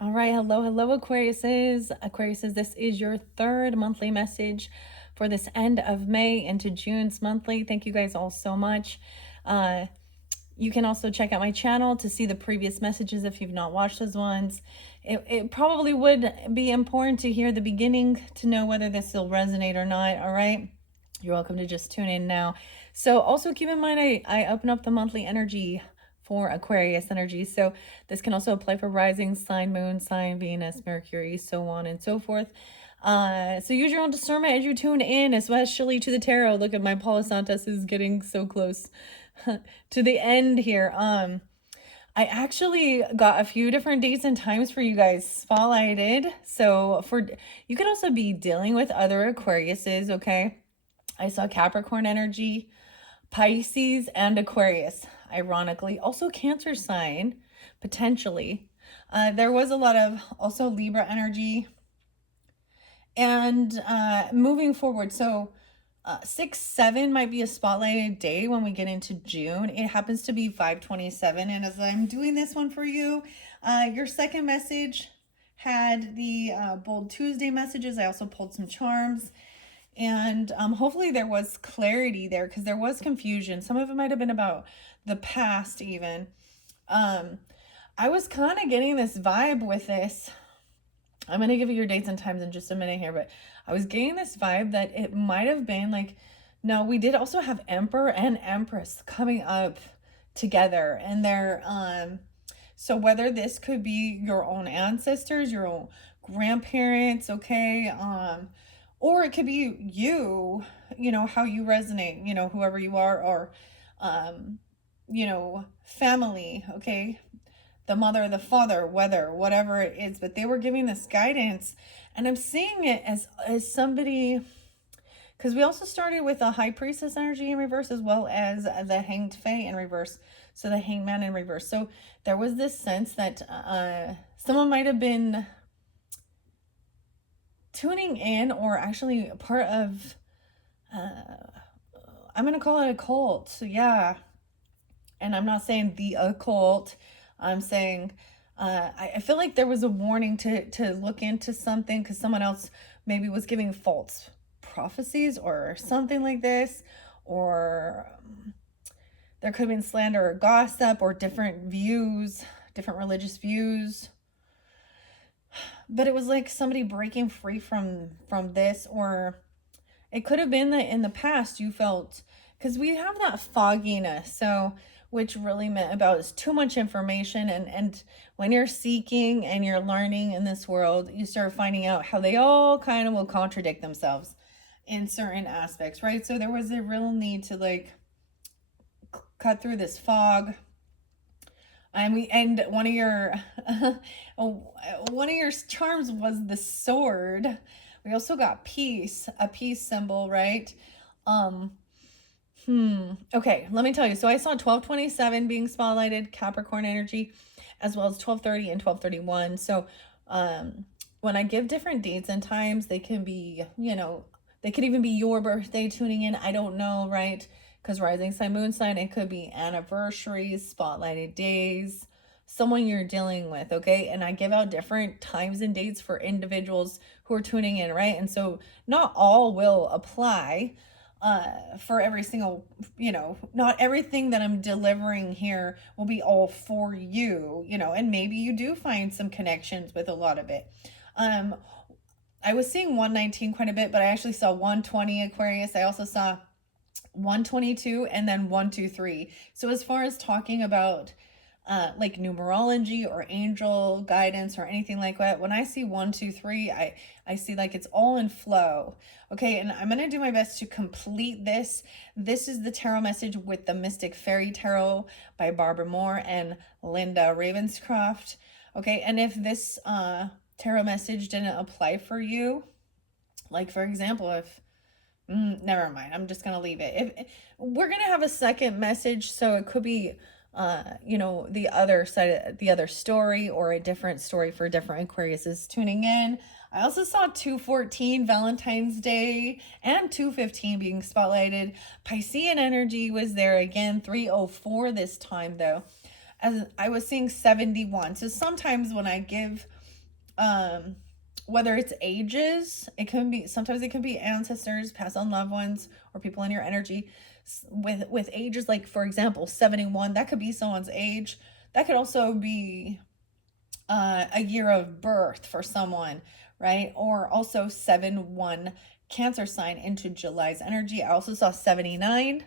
All right, hello, Aquariuses. Aquariuses, this is your third monthly message for this end of May into June's monthly. Thank you guys all so much. You can also check out my channel to see the previous messages if you've not watched those ones. It probably would be important to hear the beginning to know whether this will resonate or not, all right? You're welcome to just tune in now. So also keep in mind, I open up the monthly energy for Aquarius energy. So this can also apply for rising sign, moon sign, Venus, Mercury, so on and so forth. So use your own discernment as you tune in, especially to the tarot. Look at my Palo Santos is getting so close to the end here. I actually got a few different dates and times for you guys spotlighted. So you could also be dealing with other Aquariuses, okay? I saw Capricorn energy, Pisces, and Aquarius. Ironically, also Cancer sign, potentially. There was a lot of also Libra energy. And moving forward, so 6-7 might be a spotlighted day when we get into June. It happens to be 5/27. And as I'm doing this one for you, your second message had the Bold Tuesday messages. I also pulled some charms. And hopefully there was clarity there because there was confusion. Some of it might have been about the past even. I was kind of getting this vibe with this. I'm going to give you your dates and times in just a minute here, but I was getting this vibe that it might have been like, no, we did also have Emperor and Empress coming up together. And they're, so whether this could be your own ancestors, your own grandparents, okay, or it could be you, how you resonate, whoever you are, or, family, okay, the mother, the father, whatever it is, but they were giving this guidance. And I'm seeing it as somebody, because we also started with a high priestess energy in reverse as well as the hanged fae in reverse. So the hanged man in reverse. So there was this sense that someone might have been tuning in or actually part of, I'm going to call it a cult. So yeah. And I'm not saying the occult. I'm saying I feel like there was a warning to look into something because someone else maybe was giving false prophecies or something like this. Or there could have been slander or gossip or different views, different religious views. But it was like somebody breaking free from this, or it could have been that in the past you felt, because we have that fogginess, so which really meant about is too much information, and when you're seeking and you're learning in this world, you start finding out how they all kind of will contradict themselves in certain aspects, right? So there was a real need to like cut through this fog. And one of your charms was the sword. We also got peace, a peace symbol, right? Okay, let me tell you. So I saw 1227 being spotlighted, Capricorn energy, as well as 1230 and 1231. So when I give different dates and times, they can be, they could even be your birthday tuning in. I don't know, right? Because rising sign, moon sign, it could be anniversaries, spotlighted days, someone you're dealing with, okay? And I give out different times and dates for individuals who are tuning in, right? And so not all will apply for every single, not everything that I'm delivering here will be all for you, and maybe you do find some connections with a lot of it. I was seeing 119 quite a bit, but I actually saw 120 Aquarius. I also saw 122 and then 123. So as far as talking about like numerology or angel guidance or anything like that, when I see 123, I see like it's all in flow. Okay, and I'm gonna do my best to complete this. This is the tarot message with the Mystic Fairy Tarot by Barbara Moore and Linda Ravenscroft. Okay, and if this tarot message didn't apply for you, like for example, if never mind, I'm just gonna leave it. If we're gonna have a second message, so it could be the other side, the other story, or a different story for different Aquariuses tuning in. I also saw 214 Valentine's Day and 215 being spotlighted. Piscean energy was there again, 304 this time though. As I was seeing 71. So sometimes when I give um whether it's ages, it can be, sometimes it can be ancestors, past on loved ones, or people in your energy. With ages, like for example 71, that could be someone's age. That could also be a year of birth for someone, right? Or also 7-1 Cancer sign into July's energy. I also saw 79,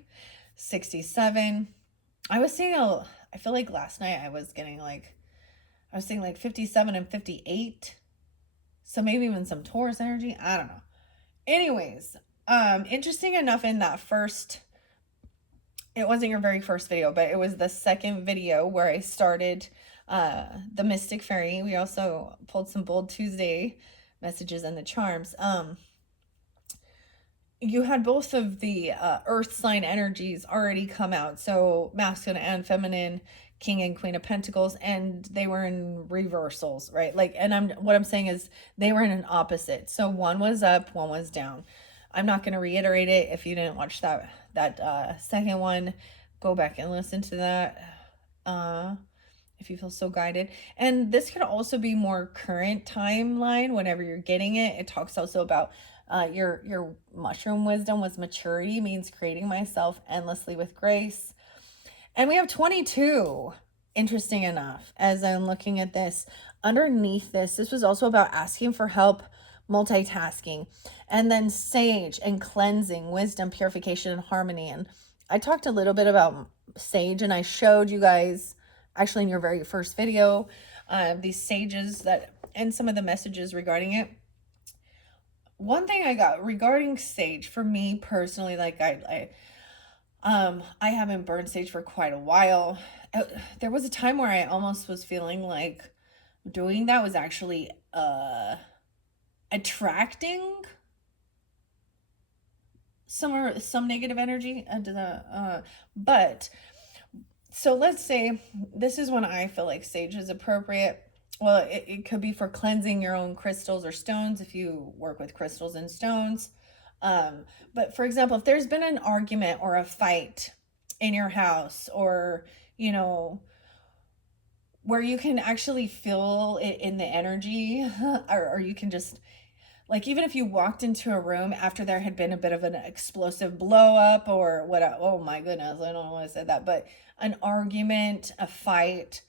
67. I was seeing I feel like last night I was getting like, I was seeing like 57 and 58. So maybe even some Taurus energy. I don't know. Anyways, interesting enough, in that first, it wasn't your very first video, but it was the second video where I started the Mystic Faerie. We also pulled some Bold Tuesday messages and the charms. You had both of the earth sign energies already come out, so masculine and feminine, king and queen of pentacles, and they were in reversals, right? Like, and what I'm saying is they were in an opposite, so one was up, one was down. I'm not going to reiterate it. If you didn't watch that second one, go back and listen to that if you feel so guided. And this could also be more current timeline whenever you're getting it. It talks also about your mushroom wisdom was maturity, means creating myself endlessly with grace. And we have 22, interesting enough, as I'm looking at this. Underneath this was also about asking for help, multitasking, and then sage and cleansing, wisdom, purification, and harmony. And I talked a little bit about sage, and I showed you guys actually in your very first video these sages that, and some of the messages regarding it. One thing I got regarding sage, for me personally, like I haven't burned sage for quite a while. There was a time where I almost was feeling like doing that was actually attracting some negative energy into the but so let's say this is when I feel like sage is appropriate. Well, it could be for cleansing your own crystals or stones if you work with crystals and stones. But for example, if there's been an argument or a fight in your house, or, you know, where you can actually feel it in the energy, or you can just, like, even if you walked into a room after there had been a bit of an explosive blow up or what, oh my goodness, I don't know why I said that, but an argument, a fight,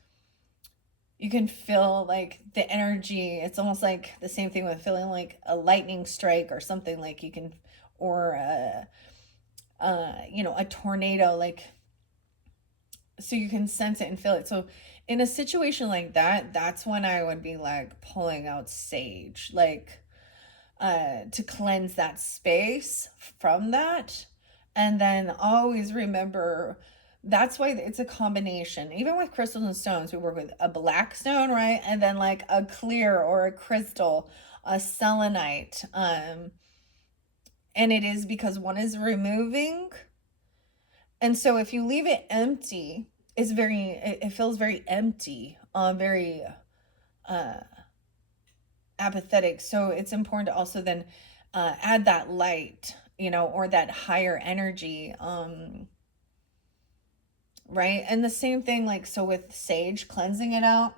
you can feel like the energy. It's almost like the same thing with feeling like a lightning strike or something, like you can, or you know, a tornado, like, so you can sense it and feel it. So in a situation like that, that's when I would be like pulling out sage, like to cleanse that space from that. And then always remember, that's why it's a combination. Even with crystals and stones, we work with a black stone, right? And then like a clear or a crystal, a selenite. And it is because one is removing. And so if you leave it empty, it feels very empty, very apathetic. So it's important to also then add that light, you know, or that higher energy, right? And the same thing, like, so with sage, cleansing it out,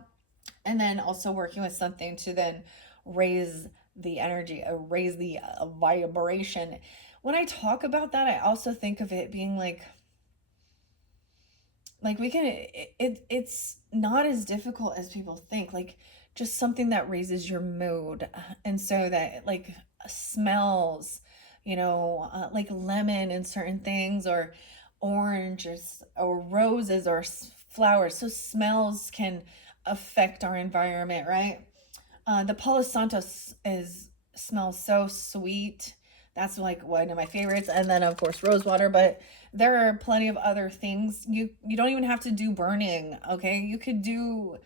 and then also working with something to then raise the energy, raise the vibration. When I talk about that, I also think of it being like we can, it's not as difficult as people think, like just something that raises your mood. And so that, like, smells, you know, like lemon and certain things, or oranges or roses or flowers. So smells can affect our environment, right? The Palo Santo smells so sweet. That's like one of my favorites. And then of course rose water, but there are plenty of other things. You don't even have to do burning, okay? You could do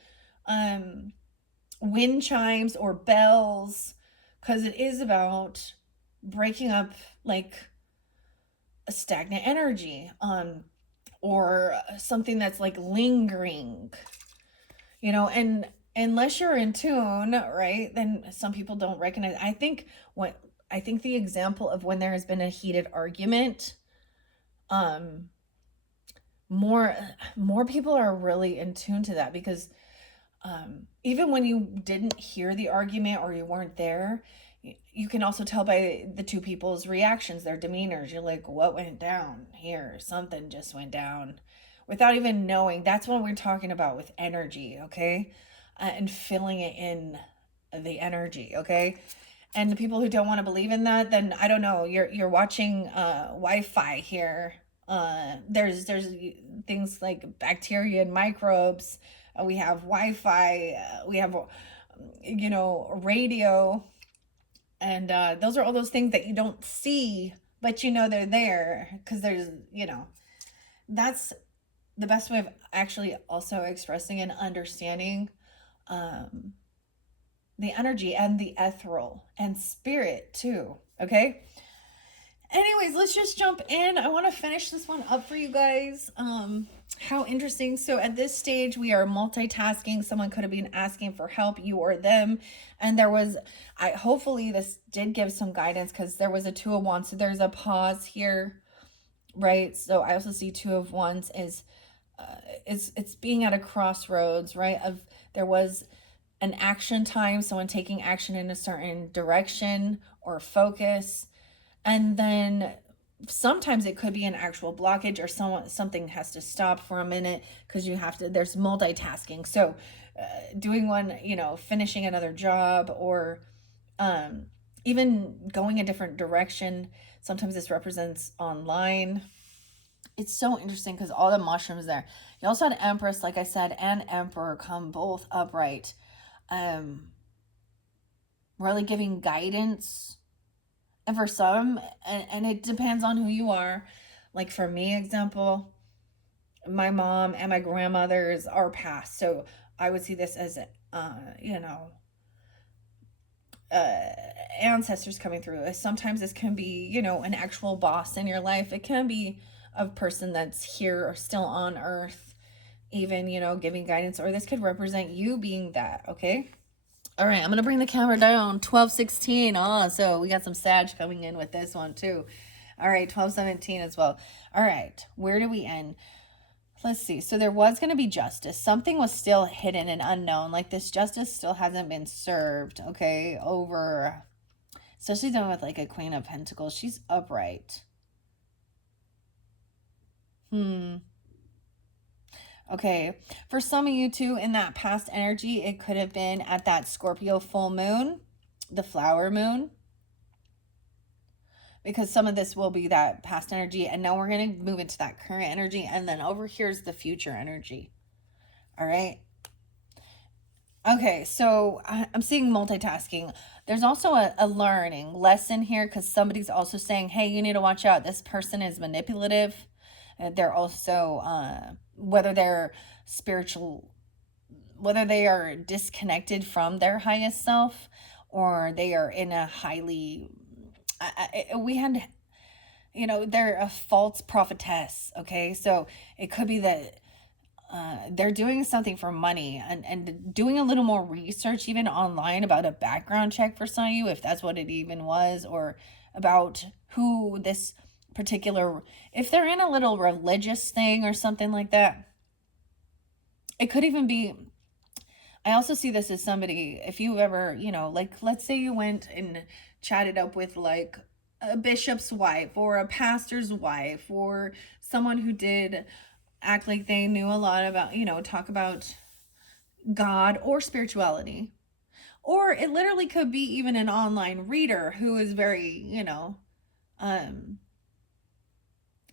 wind chimes or bells, because it is about breaking up like a stagnant energy, or something that's like lingering, you know. And unless you're in tune, right, then some people don't recognize. I think the example of when there has been a heated argument, more people are really in tune to that, because Even when you didn't hear the argument or you weren't there, you can also tell by the two people's reactions, their demeanors. You're like, what went down here? Something just went down without even knowing. That's what we're talking about with energy, okay? And filling it in the energy, okay? And the people who don't want to believe in that, then I don't know, you're watching Wi-Fi here. There's things like bacteria and microbes. We have Wi-Fi, we have radio, and those are all those things that you don't see, but you know they're there because there's, that's the best way of actually also expressing and understanding um, the energy and the ethereal and spirit too. Okay. Anyways, let's just jump in. I want to finish this one up for you guys. How interesting. So at this stage, we are multitasking. Someone could have been asking for help, you or them. And there was, hopefully this did give some guidance, because there was a 2 of Wands. So there's a pause here, right? So I also see 2 of Wands is, it's being at a crossroads, right? There was an action time, someone taking action in a certain direction or focus. And then sometimes it could be an actual blockage, or something has to stop for a minute because there's multitasking. So doing one, finishing another job, or even going a different direction. Sometimes this represents online. It's so interesting because all the mushrooms there. You also had Empress, like I said, and Emperor come both upright. Really giving guidance. And for some, and it depends on who you are. Like for me, example, my mom and my grandmothers are passed. So I would see this as, ancestors coming through. Sometimes this can be, an actual boss in your life. It can be a person that's here or still on earth, even, giving guidance. Or this could represent you being that, okay? All right, I'm going to bring the camera down. 1216. Oh, so we got some Sag coming in with this one too. All right, 1217 as well. All right, where do we end? Let's see. So there was going to be justice. Something was still hidden and unknown. Like this justice still hasn't been served, okay, over, especially done with like a Queen of Pentacles. She's upright. Okay, for some of you too, in that past energy, it could have been at that Scorpio full moon, the flower moon, because some of this will be that past energy. And now we're going to move into that current energy. And then over here's the future energy. All right. Okay, so I'm seeing multitasking. There's also a learning lesson here, because somebody's also saying, hey, you need to watch out. This person is manipulative. They're also, whether they're spiritual, whether they are disconnected from their highest self, or they are in a highly, they're a false prophetess. Okay, so it could be that they're doing something for money, and doing a little more research even online about a background check for some of you, if that's what it even was, or about who this particular, if they're in a little religious thing or something like that. It could even be, I also see this as somebody, if you ever, like let's say you went and chatted up with like a bishop's wife or a pastor's wife, or someone who did act like they knew a lot about, talk about God or spirituality. Or it literally could be even an online reader who is very,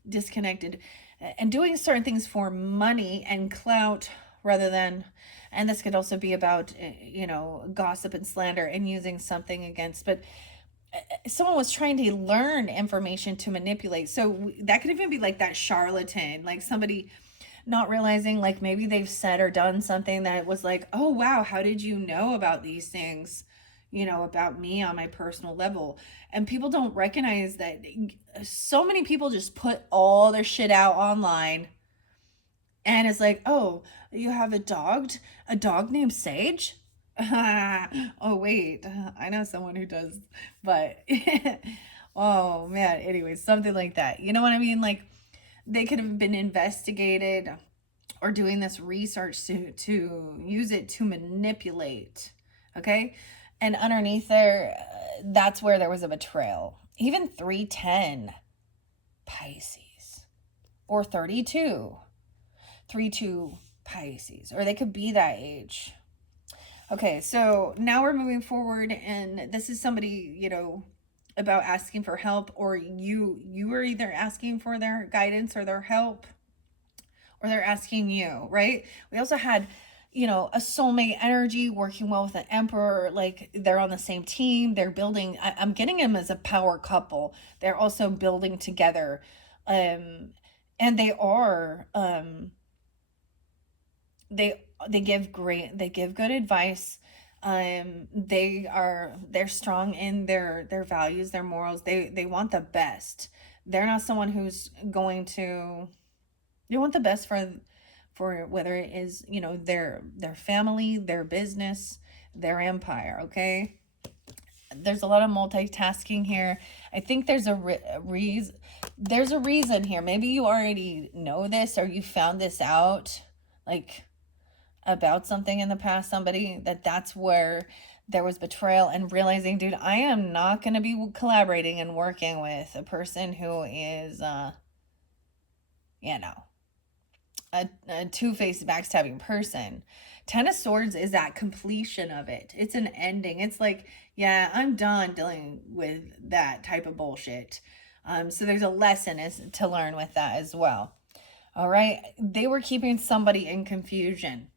disconnected and doing certain things for money and clout rather than, and this could also be about, gossip and slander and using something against, but someone was trying to learn information to manipulate. So that could even be like that charlatan, like somebody not realizing, like maybe they've said or done something that was like, oh wow, how did you know about these things, about me on my personal level? And people don't recognize that so many people just put all their shit out online, and it's like, oh, you have a dog named Sage. Oh wait, I know someone who does, but oh man, anyways, something like that, you know what I mean? Like they could have been investigated, or doing this research to use it to manipulate. Okay. And underneath there, that's where there was a betrayal. Even 310 Pisces or 32, 32 Pisces, or they could be that age. Okay, so now we're moving forward, and this is somebody, you know, about asking for help, or you are either asking for their guidance or their help, or they're asking you, right? We also had, you know, a soulmate energy working well with an emperor, like they're on the same team, they're building. I'm getting them as a power couple. They're also building together. And they are they give good advice. They're strong in their values, their morals. They want the best. They're not someone who's going to, they want the best for whether it is, you know, their family, their business, their empire. Okay, there's a lot of multitasking here. I think there's a reason here. Maybe you already know this, or you found this out, like about something in the past, somebody, that's where there was betrayal, and realizing, dude, I am not going to be collaborating and working with a person who is you know, a two-faced backstabbing person. 10 of Swords is that completion of it. It's an ending. It's like, yeah, I'm done dealing with that type of bullshit. So there's a lesson to learn with that as well. All right. They were keeping somebody in confusion,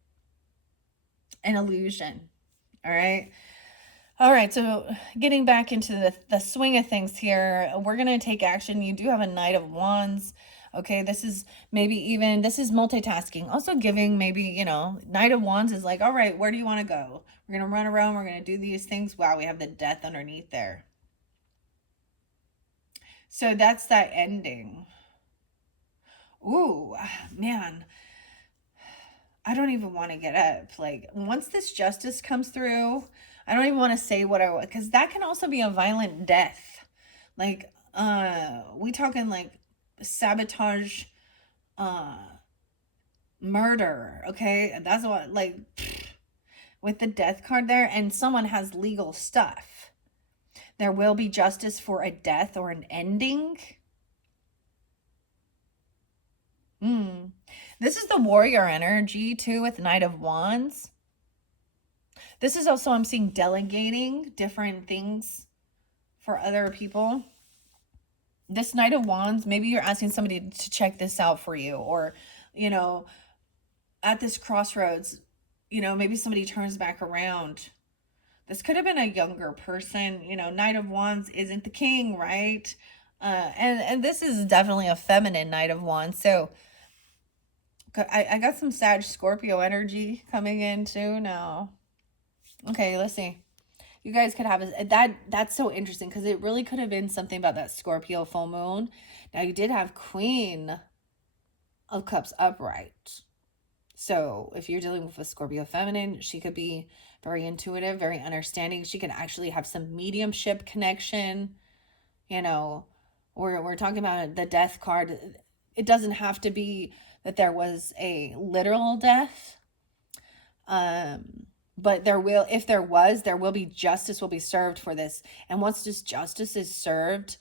an illusion. All right. All right. So getting back into the swing of things here, we're going to take action. You do have a Knight of Wands. Okay, this is multitasking. Also giving, maybe, you know, Knight of Wands is like, all right, where do you want to go? We're going to run around. We're going to do these things. Wow, we have the Death underneath there. So that's that ending. Ooh, man. I don't even want to get up. Like, once this justice comes through, I don't even want to say what I want, because that can also be a violent death. Like, we talking like sabotage, murder. Okay, that's what, like, with the Death card there, and someone has legal stuff. There will be justice for a death or an ending. This is the warrior energy too, with Knight of Wands. This is also, I'm seeing delegating different things for other people. This Knight of Wands, maybe you're asking somebody to check this out for you, or, you know, at this crossroads, you know, maybe somebody turns back around. This could have been a younger person. You know, Knight of Wands isn't the king, right? And this is definitely a feminine Knight of Wands. So I got some Sag Scorpio energy coming in too now. Okay, let's see. You guys could have that's so interesting, because it really could have been something about that Scorpio full moon. Now, you did have Queen of Cups upright. So if you're dealing with a Scorpio feminine, she could be very intuitive, very understanding. She can actually have some mediumship connection. You know, we're talking about the Death card. It doesn't have to be that there was a literal death. But there will, if there was, there will be justice will be served for this. And once this justice is served,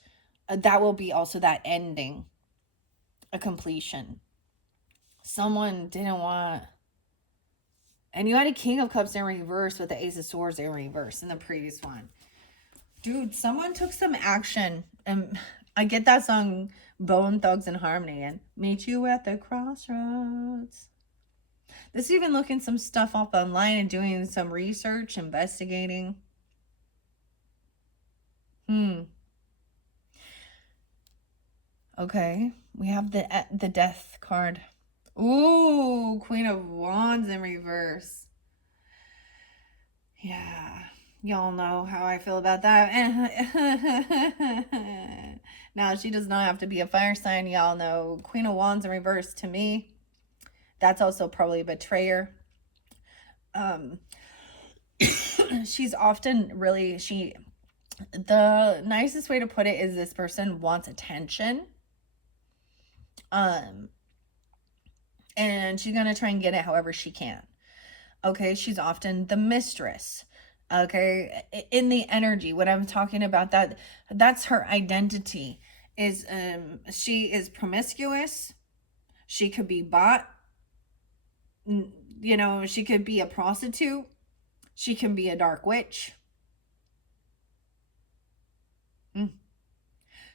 that will be also that ending, a completion. Someone didn't want, and you had a King of Cups in reverse with the Ace of Swords in reverse in the previous one. Dude, someone took some action. And I get that song Bone Thugs and Harmony and Meet You at the Crossroads. This is even looking some stuff up online and doing some research, investigating. Okay, we have the Death card. Ooh, Queen of Wands in reverse. Yeah, y'all know how I feel about that. Now, she does not have to be a fire sign. Y'all know Queen of Wands in reverse, to me, that's also probably a betrayer. She's often really, the nicest way to put it is this person wants attention. and she's gonna try and get it however she can. Okay, she's often the mistress. Okay, in the energy, what I'm talking about, that's her identity. Is she is promiscuous. She could be bought. You know, she could be a prostitute. She can be a dark witch.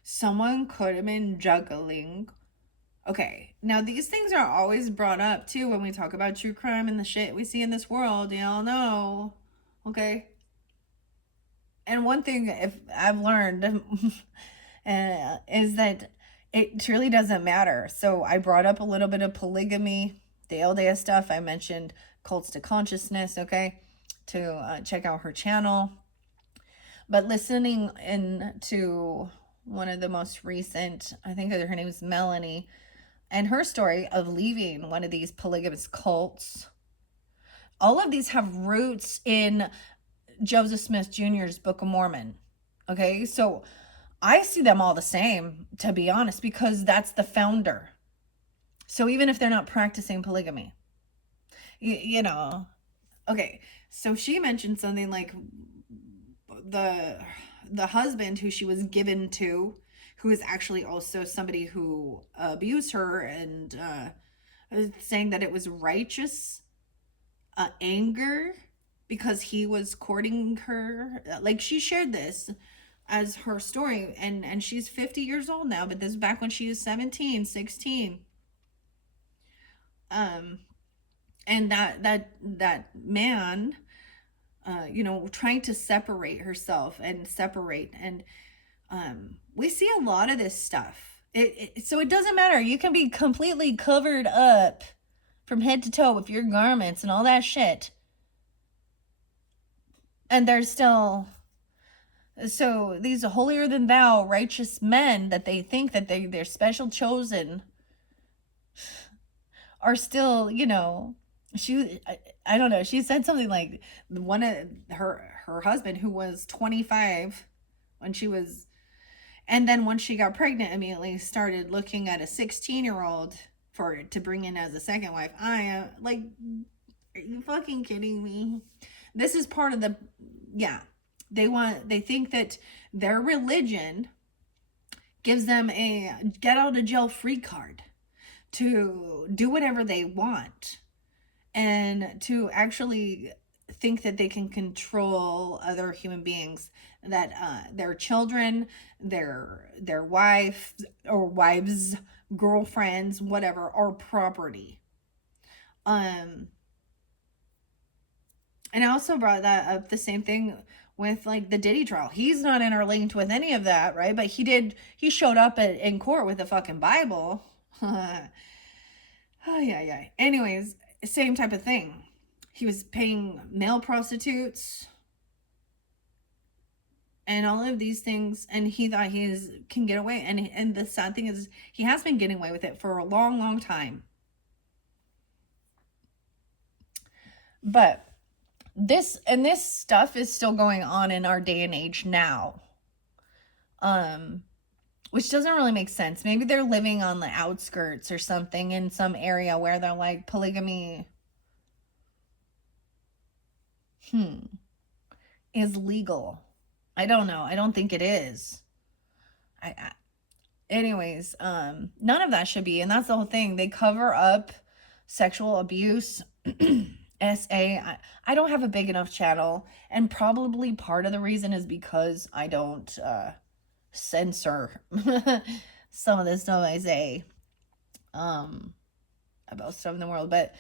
Someone could have been juggling. Okay, now these things are always brought up too when we talk about true crime and the shit we see in this world. Y'all know. Okay. And one thing if I've learned is that it truly doesn't matter. So I brought up a little bit of polygamy, the LDS stuff. I mentioned cults to consciousness, okay, to check out her channel. But listening in to one of the most recent, I think her name is Melanie, and her story of leaving one of these polygamous cults. All of these have roots in Joseph Smith Jr.'s Book of Mormon. Okay, so I see them all the same, to be honest, because that's the founder. So even if they're not practicing polygamy, you know, okay. So she mentioned something like the husband who she was given to, who is actually also somebody who abused her, and saying that it was righteous anger because he was courting her. Like, she shared this as her story, and she's 50 years old now, but this is back when she was 17, 16. And that man, you know, trying to separate herself and separate, and we see a lot of this stuff. So it doesn't matter. You can be completely covered up from head to toe with your garments and all that shit, and there's still, so these holier than thou righteous men that they think that they're special chosen are still, you know, I don't know, she said something like one of her husband, who was 25 when she was, and then once she got pregnant, immediately started looking at a 16-year-old to bring in as a second wife. I am like, are you fucking kidding me? This is part of the, yeah, they think that their religion gives them a get out of jail free card to do whatever they want, and to actually think that they can control other human beings, that their children, their wife or wives, girlfriends, whatever, are property. And I also brought that up, the same thing with like the Diddy trial. He's not interlinked with any of that, right? But he showed up in court with a fucking Bible. Oh yeah. Anyways, same type of thing. He was paying male prostitutes and all of these things, and he thought can get away. And the sad thing is, he has been getting away with it for a long, long time. But this stuff is still going on in our day and age now. Which doesn't really make sense. Maybe they're living on the outskirts or something in some area where they're like, polygamy is legal. I don't know. I don't think it is. Anyways, none of that should be. And that's the whole thing. They cover up sexual abuse. I don't have a big enough channel. And probably part of the reason is because I don't censor some of the stuff I say about stuff in the world. But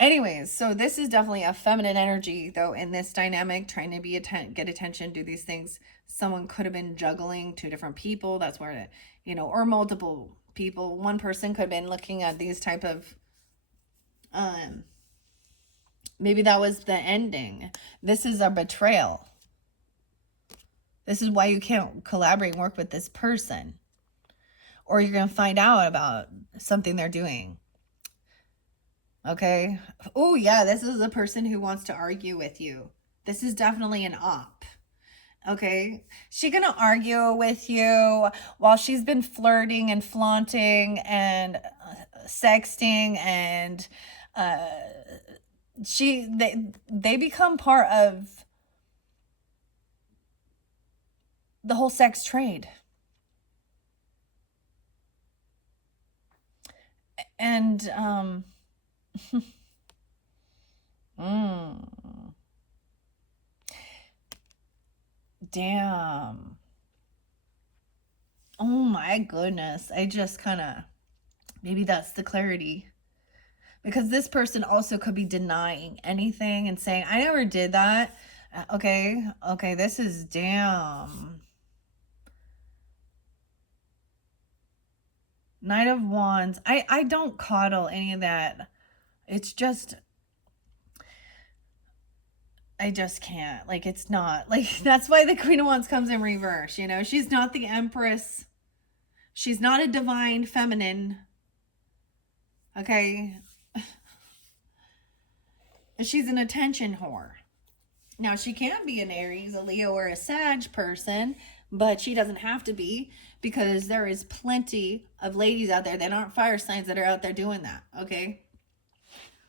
anyways, so this is definitely a feminine energy, though, in this dynamic, trying to get attention, do these things. Someone could have been juggling two different people. That's where, you know, or multiple people. One person could have been looking at these type of, maybe that was the ending. This is a betrayal. This is why you can't collaborate and work with this person, or you're going to find out about something they're doing. Okay. Oh yeah, this is a person who wants to argue with you. This is definitely an op. Okay. She's going to argue with you while she's been flirting and flaunting and sexting, and they become part of the whole sex trade. And mm, damn. Oh my goodness. I just kind of, maybe that's the clarity. Because this person also could be denying anything and saying, I never did that. Okay, this is damn. Knight of Wands. I don't coddle any of that. It's just, I just can't. Like, it's not. Like, that's why the Queen of Wands comes in reverse, you know? She's not the Empress. She's not a divine feminine. Okay? She's an attention whore. Now, she can be an Aries, a Leo, or a Sag person, but she doesn't have to be, because there is plenty of ladies out there that aren't fire signs that are out there doing that, okay?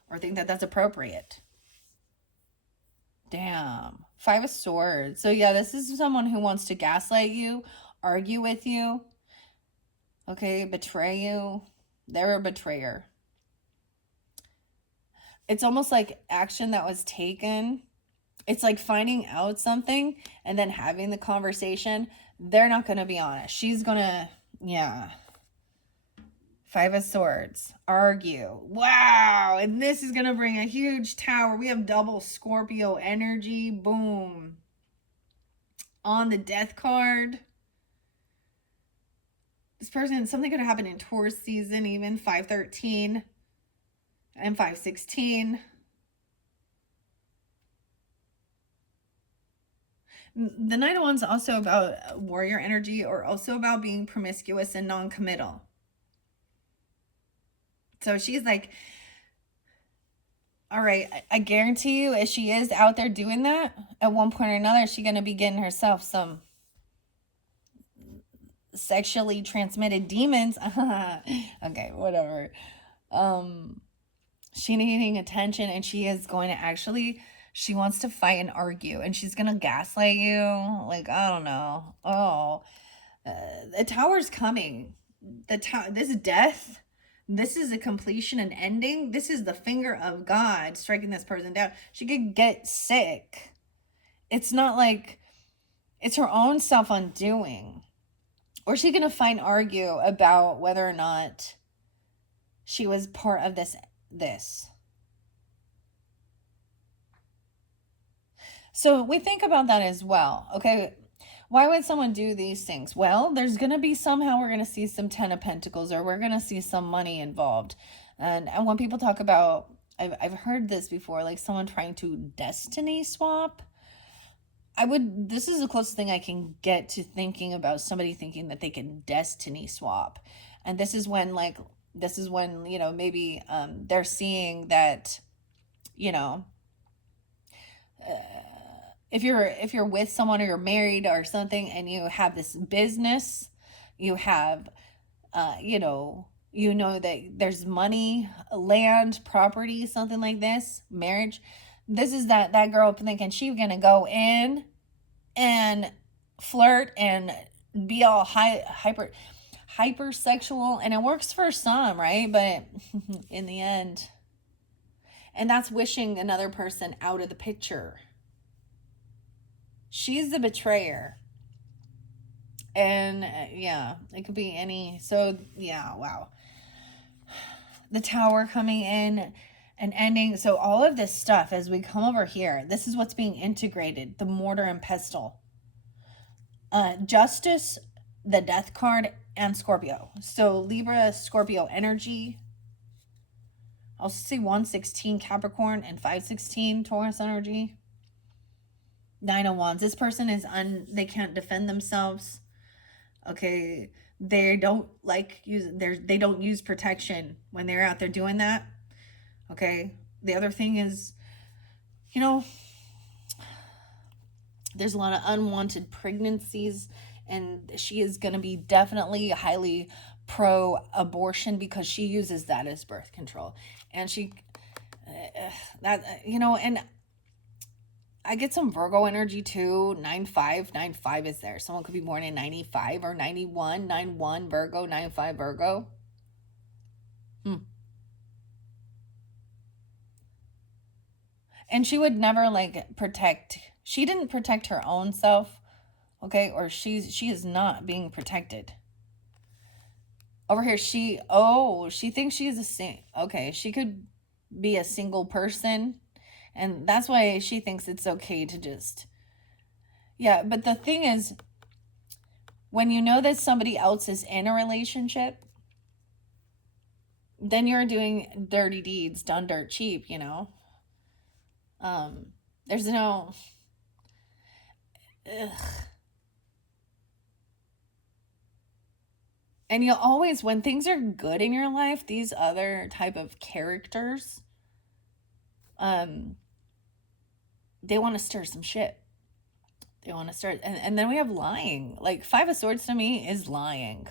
Or think that that's appropriate. Damn. 5 of Swords. So yeah, this is someone who wants to gaslight you, argue with you, okay, betray you. They're a betrayer. It's almost like action that was taken. It's like finding out something and then having the conversation. They're not going to be honest. She's going to, yeah. 5 of Swords. Argue. Wow. And this is going to bring a huge tower. We have double Scorpio energy. Boom. On the Death card. This person, something could have happened in Taurus season, even 513 and 516. The Knight of Wands also about warrior energy, or also about being promiscuous and non-committal. So she's like, all right, I guarantee you, if she is out there doing that, at one point or another, she's going to be getting herself some sexually transmitted demons. Okay, whatever. She needing attention, and she is going to actually, she wants to fight and argue, and she's going to gaslight you. Like, I don't know. Oh, the tower's coming. This death, this is a completion and ending. This is the finger of God striking this person down. She could get sick. It's not like it's her own self undoing. Or she's going to fight and argue about whether or not she was part of this. So we think about that as well. Okay, why would someone do these things? Well, there's going to be somehow we're going to see some 10 of Pentacles, or we're going to see some money involved. And when people talk about, I've heard this before, like someone trying to destiny swap. This is the closest thing I can get to thinking about somebody thinking that they can destiny swap. And this is when, you know, maybe they're seeing that, you know, if you're with someone, or you're married or something, and you have this business, you have, you know that there's money, land, property, something like this, marriage. This is that girl thinking she's gonna go in and flirt and be all hypersexual, and it works for some, right? But in the end, and that's wishing another person out of the picture. She's the betrayer. And yeah, it could be any. So yeah, wow. The tower coming in and ending. So all of this stuff, as we come over here, this is what's being integrated. The mortar and pestle. Justice, the Death card, and Scorpio. So Libra, Scorpio energy. I'll see 116 Capricorn and 516 Taurus energy. 9 of Wands. This person is they can't defend themselves. Okay, they don't they don't use protection when they're out there doing that. Okay, the other thing is, you know, there's a lot of unwanted pregnancies, and she is going to be definitely highly pro-abortion because she uses that as birth control. And she, and I get some Virgo energy too. 9595 is there. Someone could be born in 95 or 91, 91 Virgo, 95 Virgo. And she would never she didn't protect her own self, okay? Or she is not being protected. Over here, she thinks she is okay, she could be a single person, and that's why she thinks it's okay to just, yeah, but the thing is, when you know that somebody else is in a relationship, then you're doing dirty deeds done dirt cheap, there's no, ugh. And you'll always, when things are good in your life, these other type of characters, they want to stir some shit. They want to start, and then we have lying. Like, Five of Swords to me is lying.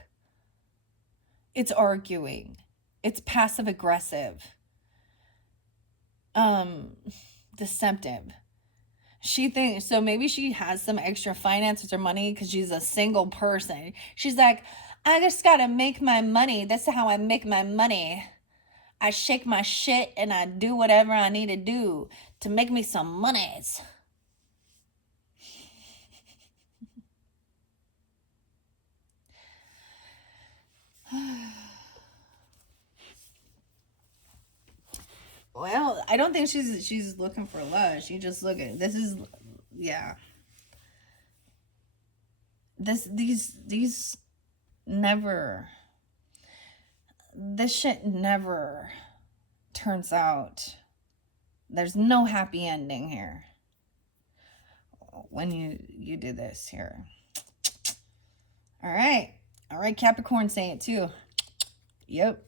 It's arguing. It's passive aggressive. Deceptive. She thinks, so maybe she has some extra finances or money because she's a single person. She's like, I just gotta make my money. This is how I make my money. I shake my shit and I do whatever I need to do to make me some monies. Well, I don't think she's looking for love. She just looking. This is, yeah. These never. This shit never turns out. There's no happy ending here. When you do this here. All right, Capricorn, say it too. Yep.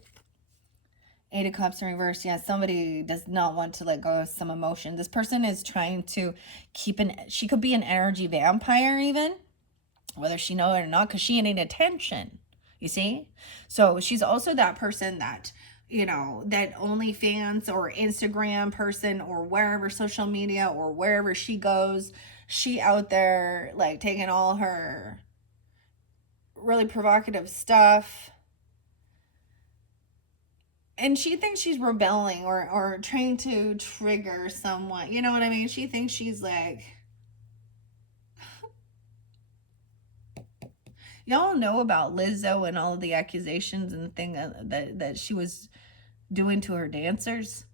Eight of Cups in reverse. Yeah, somebody does not want to let go of some emotion. This person is trying to she could be an energy vampire even, whether she knows it or not, because she ain't attention. You see? So she's also that person that, that OnlyFans or Instagram person or wherever, social media or wherever she goes, she out there like taking all her really provocative stuff. And she thinks she's rebelling or trying to trigger someone. You know what I mean? She thinks she's like... Y'all know about Lizzo and all of the accusations and the thing that she was doing to her dancers?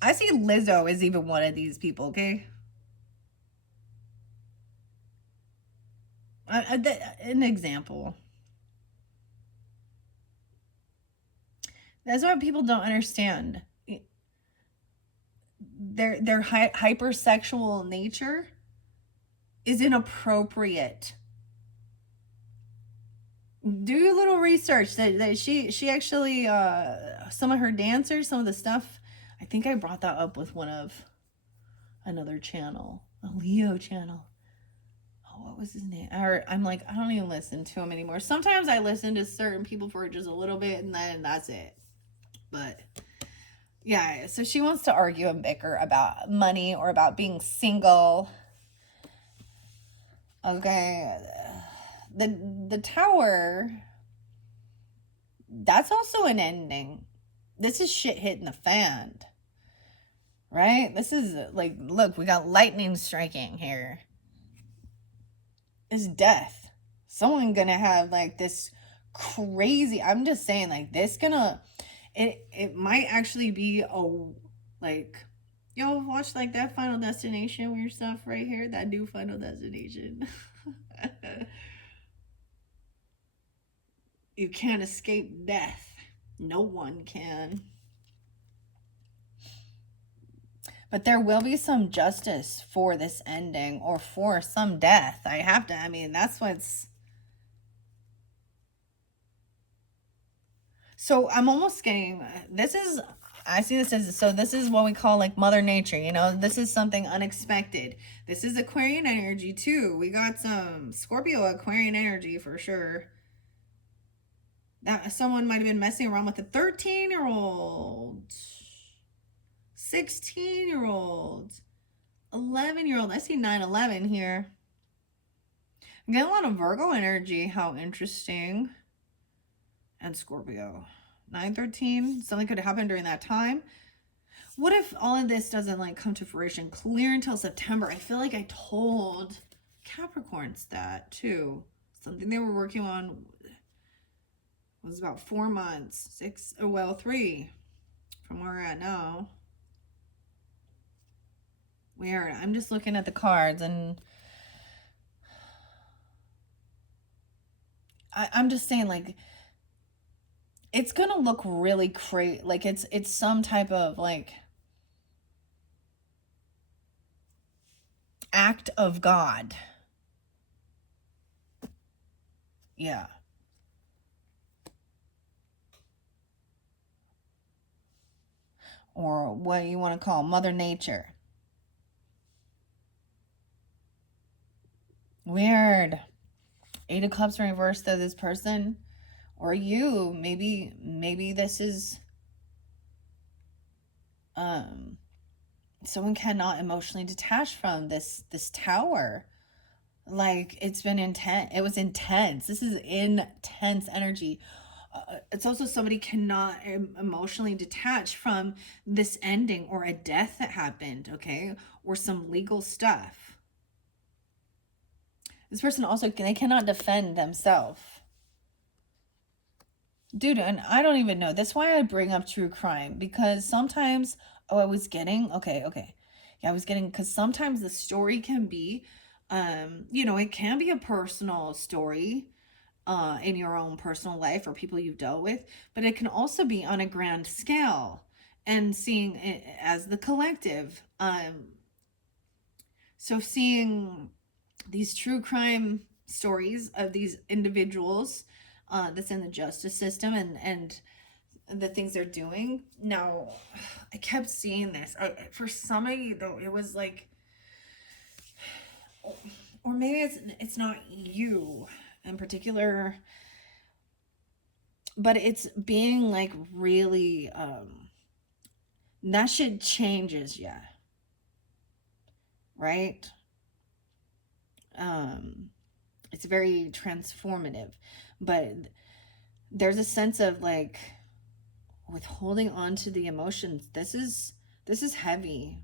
I see Lizzo as even one of these people, okay? An example. That's what people don't understand. Their hypersexual nature is inappropriate. Do your little research. That she actually, some of her dancers, some of the stuff, I think I brought that up with one of another channel, a Leo channel. Oh, what was his name? I'm like, I don't even listen to him anymore. Sometimes I listen to certain people for just a little bit and then that's it. But yeah, so she wants to argue and bicker about money or about being single. Okay. The Tower, that's also an ending. This is shit hitting the fan. Right? This is like, look, we got lightning striking here. It's death. Someone gonna have like this crazy, I'm just saying, like, this gonna, it might actually be like, y'all watch like that Final Destination weird stuff right here, that new Final Destination. You can't escape death. No one can. But there will be some justice for this ending or for some death. I mean, that's what's... So I'm almost getting, I see this as, so this is what we call like Mother Nature, this is something unexpected. This is Aquarian energy too. We got some Scorpio Aquarian energy for sure. That someone might have been messing around with a 13-year-old, 16-year-old, 11-year-old. I see 9/11 here. I'm getting a lot of Virgo energy. How interesting. And Scorpio. 9/13. Something could happen during that time. What if all of this doesn't like come to fruition clear until September? I feel like I told Capricorns that too. Something they were working on was about 4 months. 6, oh well, 3 from where we're at now. Weird. I'm just looking at the cards and I'm just saying, like, it's gonna look really crazy. Like it's some type of like act of God. Yeah. Or what you want to call Mother Nature. Weird. 8 of Cups reversed though, this person or you, maybe this is someone cannot emotionally detach from this tower. Like it's been intense. It was intense. This is intense energy. It's also somebody cannot emotionally detach from this ending or a death that happened, okay, or some legal stuff. This person also, they cannot defend themselves. Dude, and I don't even know. That's why I bring up true crime, because sometimes, I was getting, okay. Yeah, I was getting, because sometimes the story can be, it can be a personal story, in your own personal life or people you've dealt with, but it can also be on a grand scale and seeing it as the collective. So seeing these true crime stories of these individuals that's in the justice system and the things they're doing. Now, I kept seeing this. For somebody though, it was like, or maybe it's not you in particular, but it's being like really that shit changes, yeah, right. It's very transformative, but there's a sense of like withholding on to the emotions. This is heavy.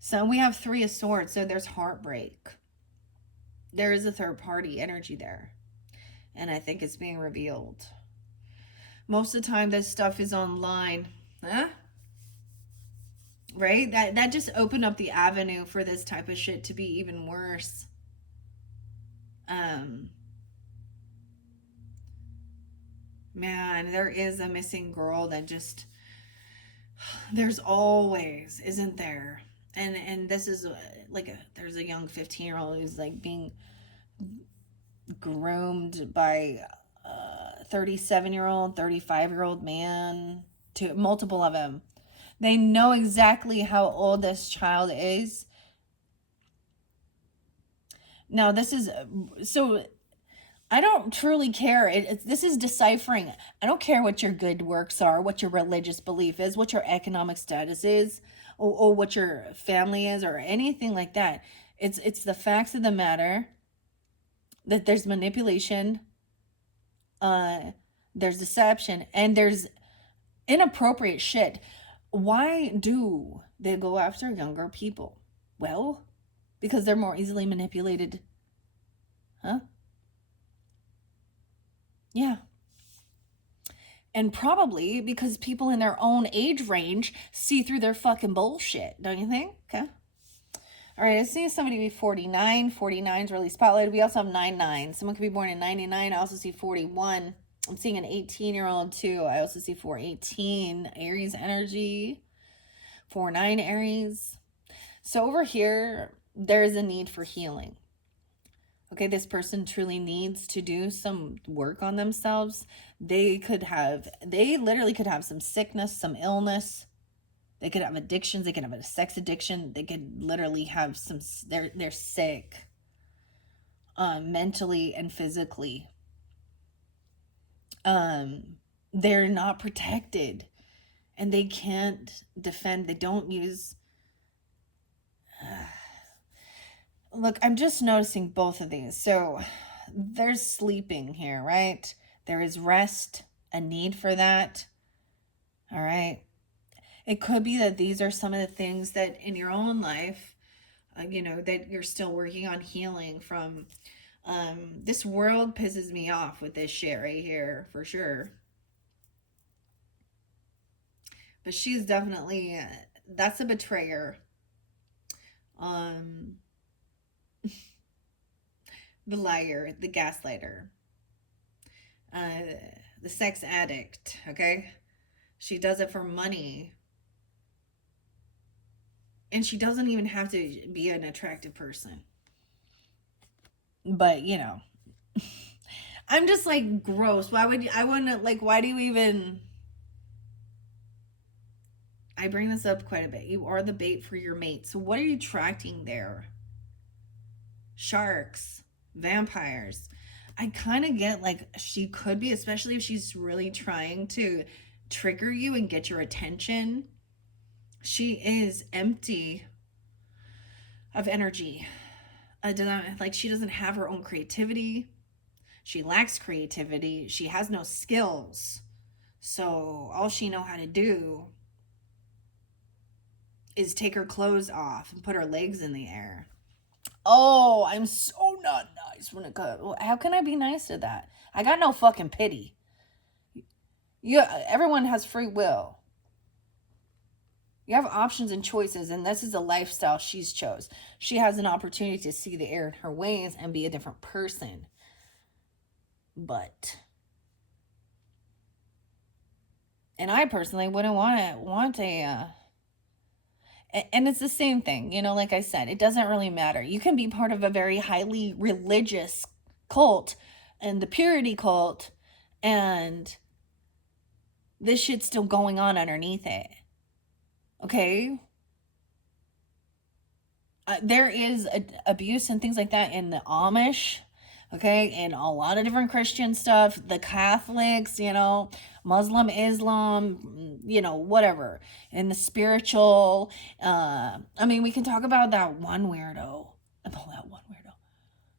So we have 3 of Swords, so there's heartbreak. There is a third party energy there, and I think it's being revealed. Most of the time this stuff is online, huh? Right? That just opened up the avenue for this type of shit to be even worse. Man, there is a missing girl that just, there's always, isn't there? And this is there's a young 15-year-old who's like being groomed by a 37-year-old, 35-year-old man, to multiple of them. They know exactly how old this child is. Now, this is, so I don't truly care. This is deciphering. I don't care what your good works are, what your religious belief is, what your economic status is, or what your family is, or anything like that. It's the facts of the matter that there's manipulation, there's deception, and there's inappropriate shit. Why do they go after younger people? Well, because they're more easily manipulated. Huh? Yeah. And probably because people in their own age range see through their fucking bullshit, don't you think? Okay. All right, I see somebody be 49. 49 is really spotlighted. We also have 99. Someone could be born in 99. I also see 41. I'm seeing an 18-year-old too. I also see 418. Aries energy. 49 Aries. So over here, there is a need for healing. Okay, this person truly needs to do some work on themselves. They literally could have some sickness, some illness. They could have addictions. They could have a sex addiction. They could literally have they're sick. mentally and physically. They're not protected, and they can't defend. They don't use. Look, I'm just noticing both of these. So there's sleeping here, right? There is rest, a need for that. All right. It could be that these are some of the things that in your own life, that you're still working on healing from. This world pisses me off with this shit right here, for sure. But she's definitely, that's a betrayer. Um, the liar, the gaslighter, uh, the sex addict, okay? She does it for money. And she doesn't even have to be an attractive person. But, I'm just like, gross. Why would you, I wouldn't, like, why do you even. I bring this up quite a bit. You are the bait for your mate. So what are you attracting there? Sharks, vampires. I kind of get like she could be, especially if she's really trying to trigger you and get your attention. She is empty of energy. Like she doesn't have her own creativity. She lacks creativity. She has no skills. So all she know how to do is take her clothes off and put her legs in the air. Oh, I'm so not nice when it comes. How can I be nice to that? I got no fucking pity. Yeah, everyone has free will. You have options and choices, and this is a lifestyle she's chose. She has an opportunity to see the error in her ways and be a different person. But, and I personally wouldn't want a. And it's the same thing, like I said, it doesn't really matter. You can be part of a very highly religious cult and the purity cult, and this shit's still going on underneath it. Okay? There is abuse and things like that in the Amish, okay, and a lot of different Christian stuff, the Catholics, Muslim, Islam, whatever, and the spiritual. We can talk about that one weirdo.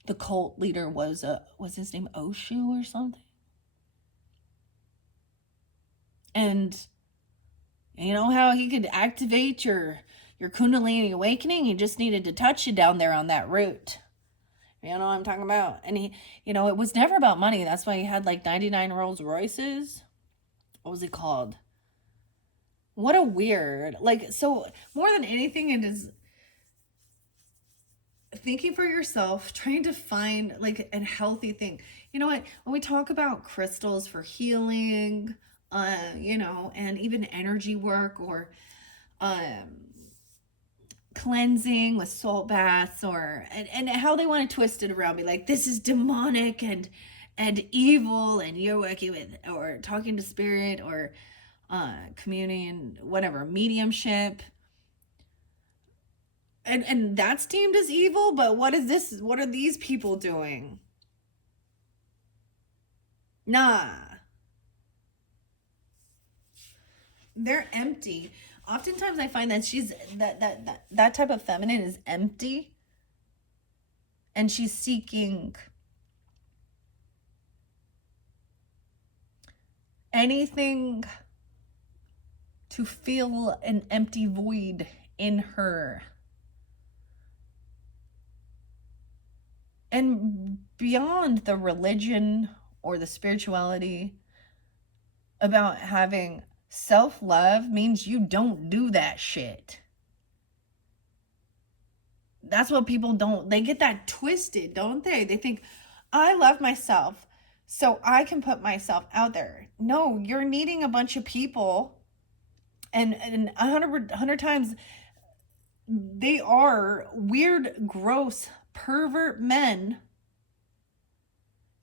The cult leader was his name Oshu or something? And you know how he could activate your Kundalini awakening? He just needed to touch you down there on that root. You know what I'm talking about? And he, it was never about money. That's why he had like 99 Rolls Royces. What was he called? What a weird, so more than anything, it is thinking for yourself, trying to find like a healthy thing. You know what? When we talk about crystals for healing, and even energy work or cleansing with salt baths and how they want to twist it around, be like, this is demonic and evil, and you're working with or talking to spirit or communion, whatever, mediumship. And that's deemed as evil, but what are these people doing? Nah. They're empty. Oftentimes I find that she's that type of feminine is empty, and she's seeking anything to fill an empty void in her. And beyond the religion or the spirituality, about having self-love means you don't do that shit. That's what people don't, they get that twisted, don't they? They think, I love myself, so I can put myself out there. No, you're needing a bunch of people, and 100 times they are weird, gross, pervert men.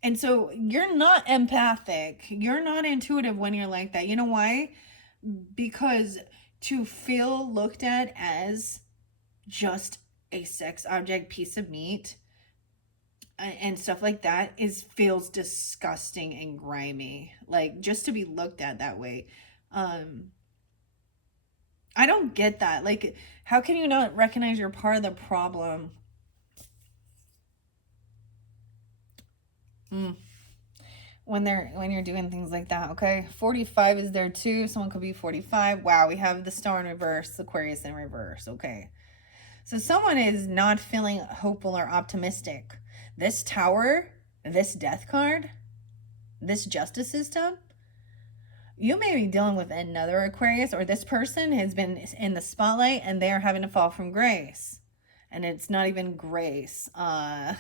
And so you're not empathic. You're not intuitive when you're like that. You know why? Because to feel looked at as just a sex object, piece of meat, and stuff like that feels disgusting and grimy. Like, just to be looked at that way. Um, I don't get that. Like, how can you not recognize you're part of the problem? Mm. When you're doing things like that, okay? 45 is there too. Someone could be 45. Wow, we have the star in reverse, Aquarius in reverse, okay? So someone is not feeling hopeful or optimistic. This tower, this death card, this justice system, you may be dealing with another Aquarius, or this person has been in the spotlight and they're having to fall from grace. And it's not even grace. Um,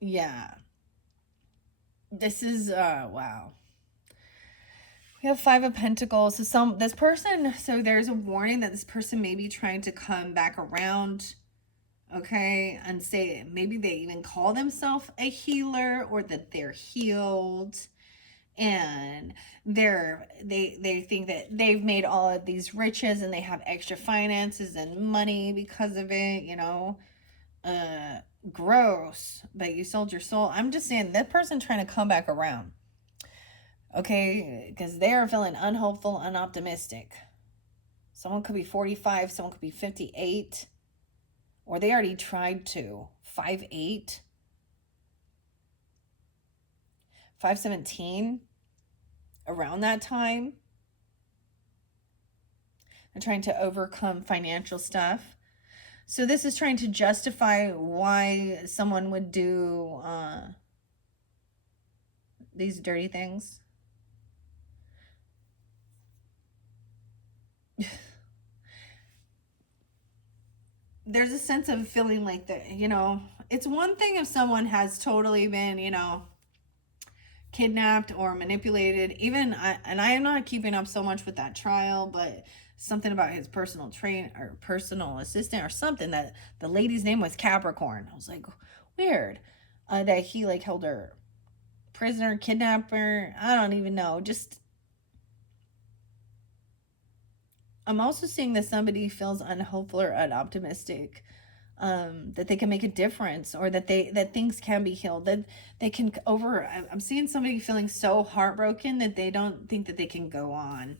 yeah. This is, wow. We have Five of Pentacles. So there's a warning that this person may be trying to come back around, okay, and say, maybe they even call themselves a healer, or that they're healed, and they think that they've made all of these riches and they have extra finances and money because of it, gross, but you sold your soul. I'm just saying that person trying to come back around, okay, because they are feeling unhopeful, unoptimistic. Someone could be 45, someone could be 58, or they already tried to. 5'8", 5'17", around that time. They're trying to overcome financial stuff. So this is trying to justify why someone would do these dirty things. There's a sense of feeling like that, it's one thing if someone has totally been, kidnapped or manipulated. Even and I am not keeping up so much with that trial, but something about his personal or personal assistant or something, that the lady's name was Capricorn. I was like, weird, that he like held her prisoner, kidnapper. I don't even know. Just, I'm also seeing that somebody feels unhopeful or unoptimistic, that they can make a difference, or that things can be healed, that they can I'm seeing somebody feeling so heartbroken that they don't think that they can go on.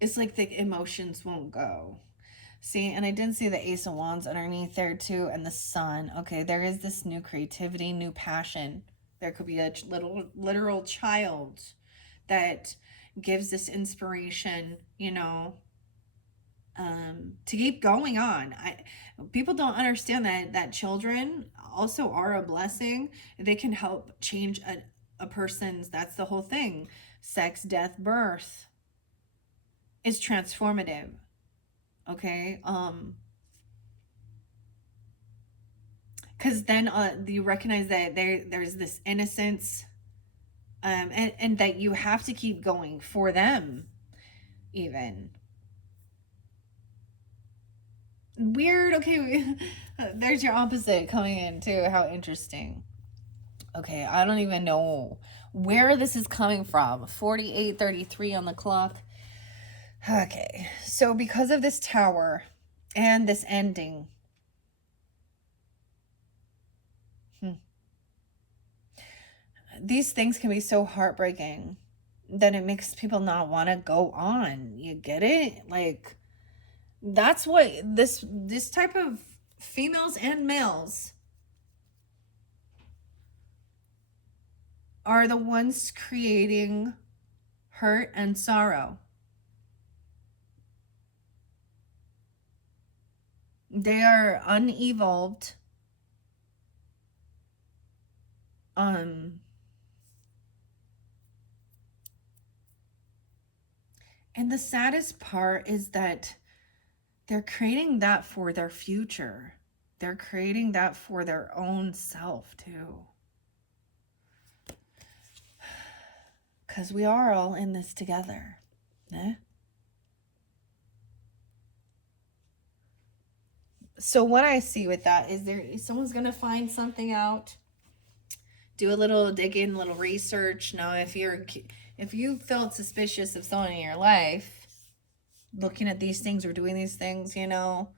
It's like the emotions won't go. See, and I didn't see the Ace of Wands underneath there too, and the Sun. Okay, there is this new creativity, new passion. There could be a little literal child that gives this inspiration, to keep going on. People don't understand that children also are a blessing. They can help change a person's, that's the whole thing. Sex, death, birth is transformative. Okay. Because then you recognize that there's this innocence, and that you have to keep going for them, even. Weird. Okay, there's your opposite coming in too. How interesting. Okay, I don't even know where this is coming from. 48:33 on the clock. Okay, so because of this tower and this ending, these things can be so heartbreaking that it makes people not want to go on. You get it? Like, that's what this type of females and males are the ones creating hurt and sorrow. They are unevolved. And the saddest part is that they're creating that for their future. They're creating that for their own self too. Because we are all in this together. Eh? So what I see with that is someone's going to find something out, do a little digging, a little research. Now, if if you felt suspicious of someone in your life, looking at these things or doing these things, you know,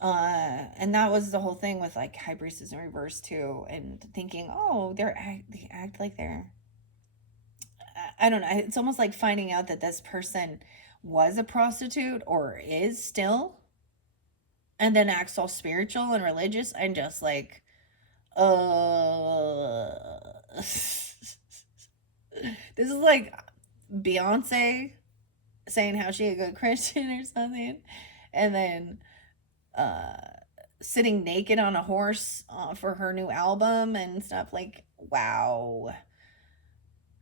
and that was the whole thing with like High Priestess in reverse too, and thinking, oh, they act like they're, I don't know. It's almost like finding out that this person was a prostitute or is still, and then acts all spiritual and religious, and just like, this is like Beyonce saying how she a good Christian or something, and then uh sitting naked on a horse for her new album and stuff. Like, wow,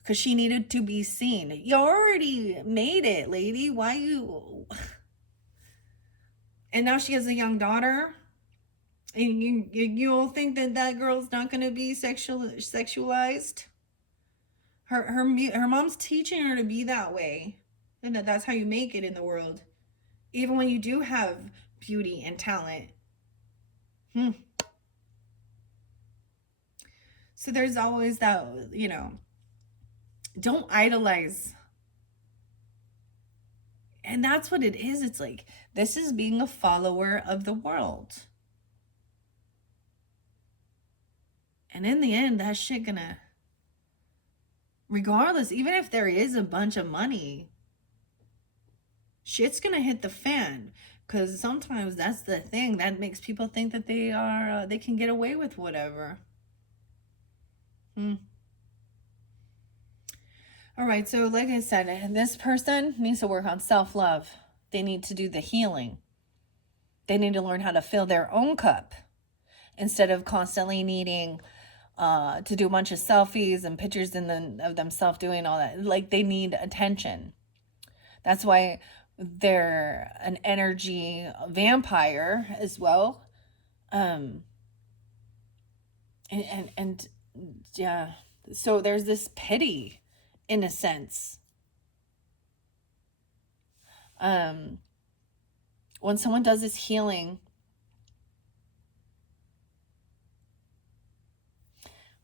because she needed to be seen. You already made it, lady. Why you? And now she has a young daughter, and you'll think that that girl's not going to be sexualized. Her mom's teaching her to be that way, and that's how you make it in the world, even when you do have beauty and talent. Hmm. So there's always that, you know, don't idolize. And that's what it is. It's like, this is being a follower of the world. And in the end, that shit gonna, regardless, even if there is a bunch of money, shit's gonna hit the fan. Because sometimes that's the thing that makes people think that they can get away with whatever. Hmm. All right, so like I said, this person needs to work on self-love. They need to do the healing. They need to learn how to fill their own cup instead of constantly needing to do a bunch of selfies and pictures of themselves doing all that. Like, they need attention. That's why they're an energy vampire as well. And yeah, so there's this pity in a sense. When someone does this healing,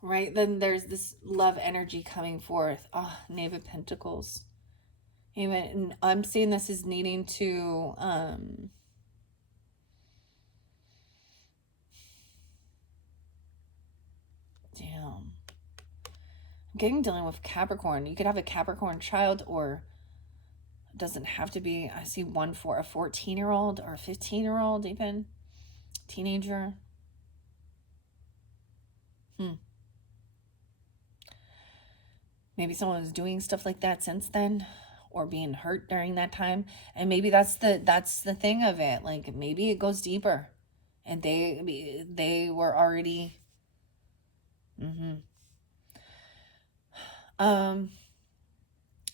right, then there's this love energy coming forth. Oh, Knave of Pentacles. Even I'm seeing this as needing to damn. I'm getting dealing with Capricorn. You could have a Capricorn child, or it doesn't have to be. I see one for a 14-year-old or a 15-year-old, even teenager. Maybe someone was doing stuff like that since then, or being hurt during that time, and maybe that's the thing of it. Like, maybe it goes deeper, and they were already. I'm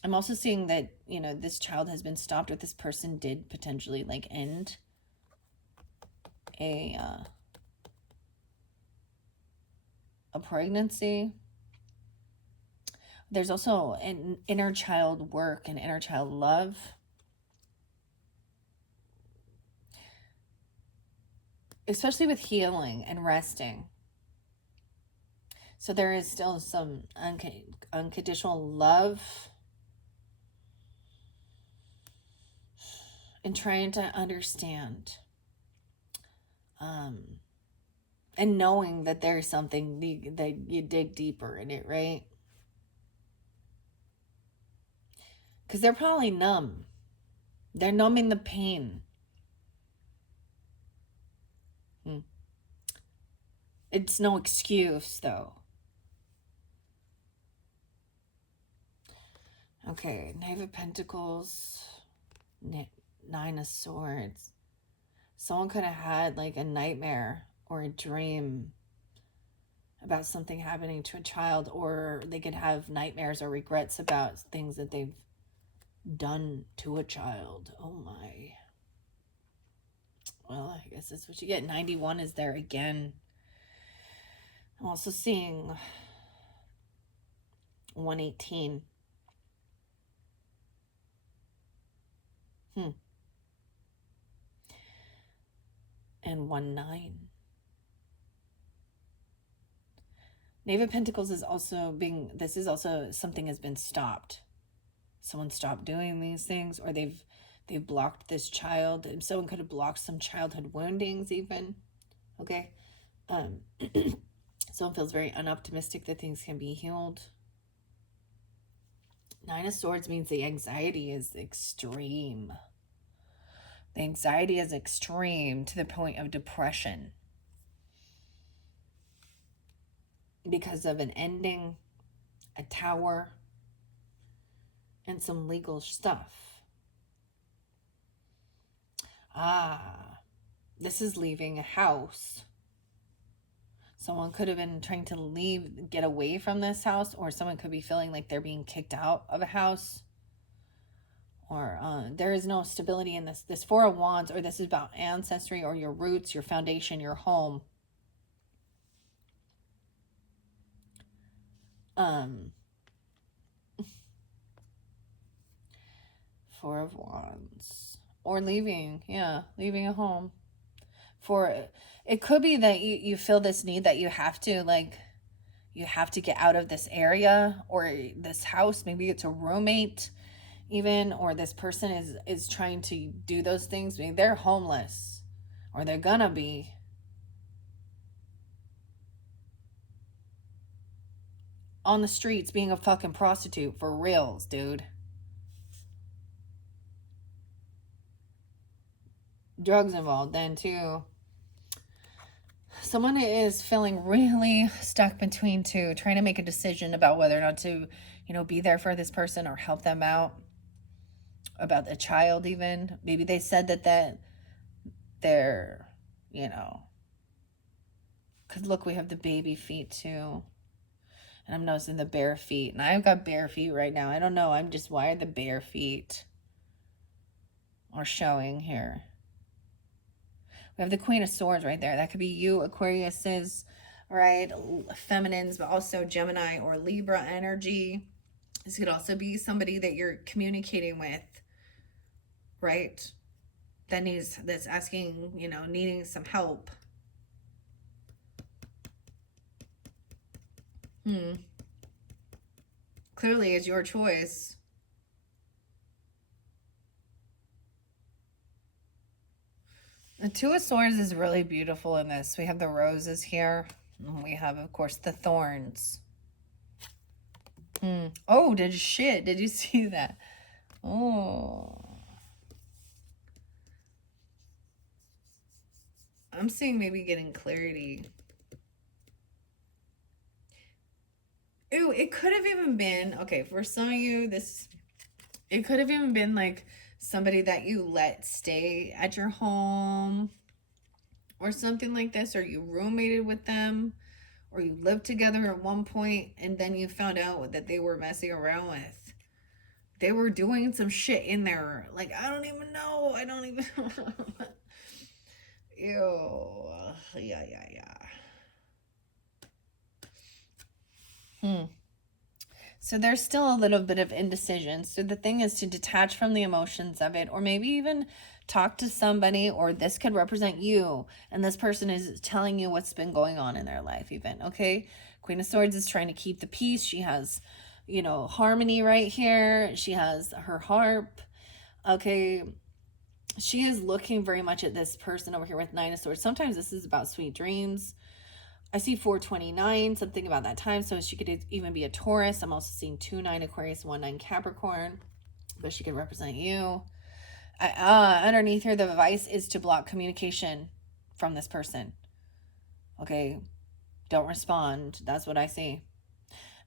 also seeing that, you know, this child has been stopped, or this person did potentially like end a pregnancy. There's also an inner child work and inner child love. Especially with healing and resting. So there is still some unconditional love and trying to understand. And knowing that there's something that you dig deeper in it, right? Because they're probably numb. They're numbing the pain. It's no excuse, though. Okay, Knave of Pentacles, Nine of Swords. Someone could have had like a nightmare or a dream about something happening to a child, or they could have nightmares or regrets about things that they've done to a child. Oh my. Well, I guess that's what you get. 91 is there again. I'm also seeing 118. And 19. Knave of Pentacles is also being, this is also something has been stopped. Someone stopped doing these things, or they've blocked this child. Someone could have blocked some childhood woundings even. Okay. Someone feels very unoptimistic that things can be healed. Nine of Swords means the anxiety is extreme. The anxiety is extreme to the point of depression. Because of an ending, a tower, and some legal stuff. This is leaving a house. Someone could have been trying to leave, get away from this house, or someone could be feeling like they're being kicked out of a house. Or there is no stability in this. This Four of Wands, or this is about ancestry or your roots, your foundation, your home. Four of Wands. Or leaving, leaving a home. It could be that you feel this need that you have to, like, you have to get out of this area or this house. Maybe it's a roommate even, or this person is trying to do those things. Maybe they're homeless, or they're gonna be. On the streets being a fucking prostitute for reals, dude. Drugs involved then too. Someone is feeling really stuck between two, trying to make a decision about whether or not to, be there for this person or help them out. About the child even. Maybe they said that they're, because look, we have the baby feet too. And I'm noticing the bare feet. And I've got bare feet right now. I don't know. I'm just, why are the bare feet are showing here? We have the Queen of Swords right there. That could be you, Aquariuses, right? Feminines, but also Gemini or Libra energy. This could also be somebody that you're communicating with, right? That's asking, needing some help. Clearly it's your choice. The Two of Swords is really beautiful in this. We have the roses here. And we have, of course, the thorns. Oh, did you see that? Oh. I'm seeing maybe getting clarity. Ooh, it could have even been, okay, for some of you, it could have even been like somebody that you let stay at your home or something like this, or you roommated with them, or you lived together at one point, and then you found out that they were messing around with. They were doing some shit in there. Like, I don't even know. Ew. Yeah. So there's still a little bit of indecision. So the thing is to detach from the emotions of it, or maybe even talk to somebody, or this could represent you, and this person is telling you what's been going on in their life even, okay? Queen of Swords is trying to keep the peace. She has, harmony right here. She has her harp, okay? She is looking very much at this person over here with Nine of Swords. Sometimes this is about sweet dreams. I see 429, something about that time. So she could even be a Taurus. I'm also seeing 2-9 Aquarius, 1-9 Capricorn. But she could represent you. Underneath here, the advice is to block communication from this person. Okay, don't respond. That's what I see.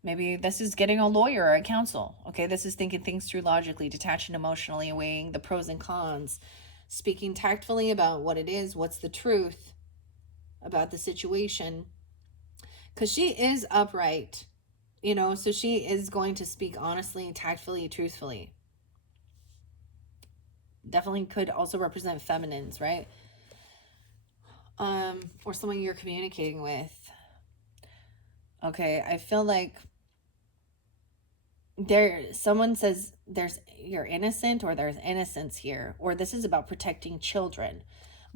Maybe this is getting a lawyer or a counsel. Okay, this is thinking things through logically, detaching emotionally, weighing the pros and cons, speaking tactfully about what it is, what's the truth about the situation. Because she is upright, so she is going to speak honestly, tactfully, truthfully. Definitely could also represent feminines, right? Or someone you're communicating with. Okay, I feel like someone says you're innocent, or there's innocence here, or this is about protecting children.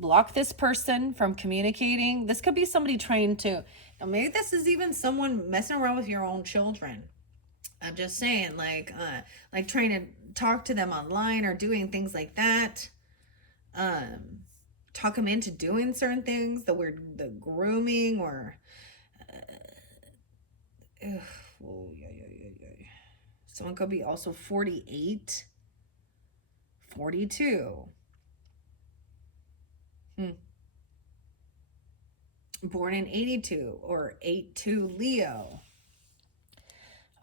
block this person from communicating. This could be somebody trying to, now maybe this is even someone messing around with your own children. I'm just saying, like trying to talk to them online or doing things like that. Talk them into doing certain things, the grooming, or oh, yeah. Someone could be also 48, 42. Born in 82 or 82 Leo.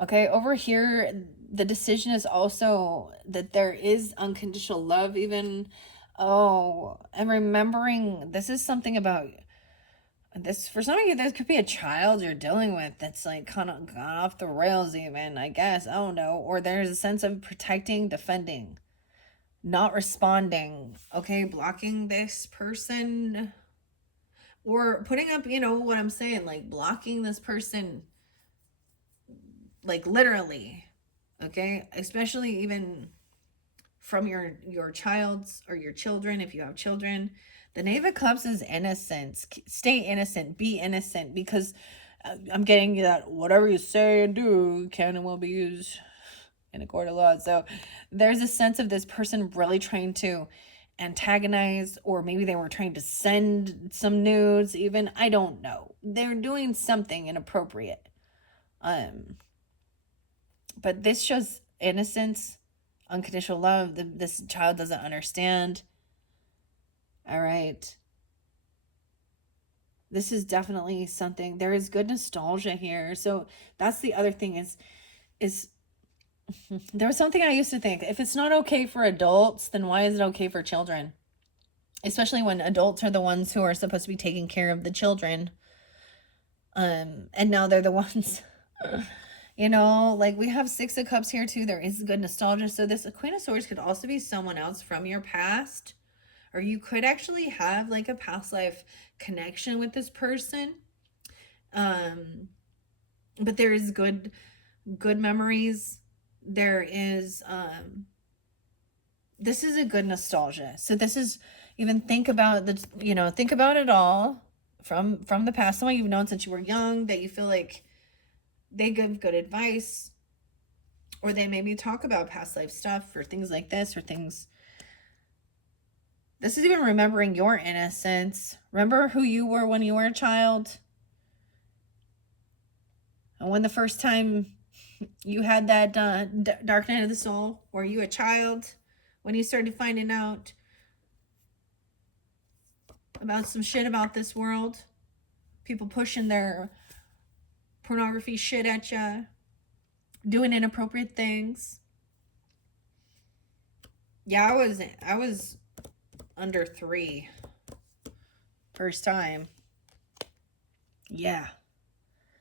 Okay, over here, the decision is also that there is unconditional love, even. Oh, and remembering this is something about this. For some of you, this could be a child you're dealing with that's like kind of gone off the rails, even, I guess. I don't know. Or there's a sense of protecting, defending, not responding. Okay, blocking this person. Or putting up, what I'm saying, like blocking this person, like literally, okay? Especially even from your child's or your children, if you have children. The Knave of Cups is innocence. Stay innocent. Be innocent, because I'm getting that whatever you say and do can and will be used in a court of law. So there's a sense of this person really trying to antagonize, or maybe they were trying to send some nudes even. I don't know. They're doing something inappropriate. But this shows innocence, unconditional love. This child doesn't understand. All right. This is definitely something. There is good nostalgia here. So that's the other thing is there was something I used to think, if it's not okay for adults, then why is it okay for children? Especially when adults are the ones who are supposed to be taking care of the children. And now they're the ones, like we have Six of Cups here too. There is good nostalgia. So this Queen of Swords could also be someone else from your past, or you could actually have like a past life connection with this person. But there is good memories. There is this is a good nostalgia. So this is, even think about think about it all from the past, someone you've known since you were young, that you feel like they give good advice, or they maybe talk about past life stuff or things like this, or things. This is even remembering your innocence. Remember who you were when you were a child, and when the first time you had that dark night of the soul. Were you a child when you started finding out about some shit about this world? People pushing their pornography shit at you, doing inappropriate things. Yeah, I was under 3 first time. Yeah.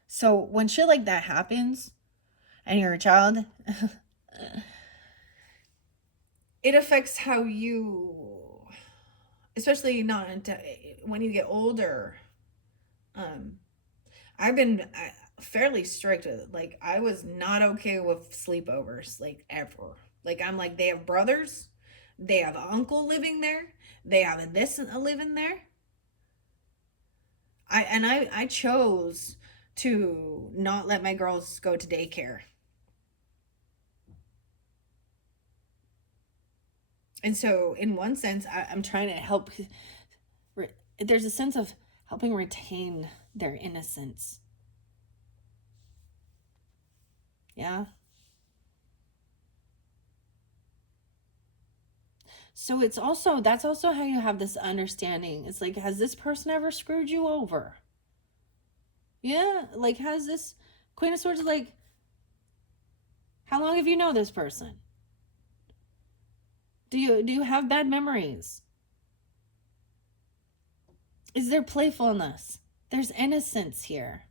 So when shit like that happens and you're a child, it affects how you, especially not when you get older. I've been fairly strict with it. Like, I was not okay with sleepovers, like, ever. Like, I'm like, they have brothers, they have an uncle living there, they have this living there. I chose to not let my girls go to daycare. And so in one sense, I'm trying to help. There's a sense of helping retain their innocence. Yeah. So that's also how you have this understanding. It's like, has this person ever screwed you over? Yeah, like, has this Queen of Swords, like, how long have you known this person? Do you have bad memories? Is there playfulness? There's innocence here.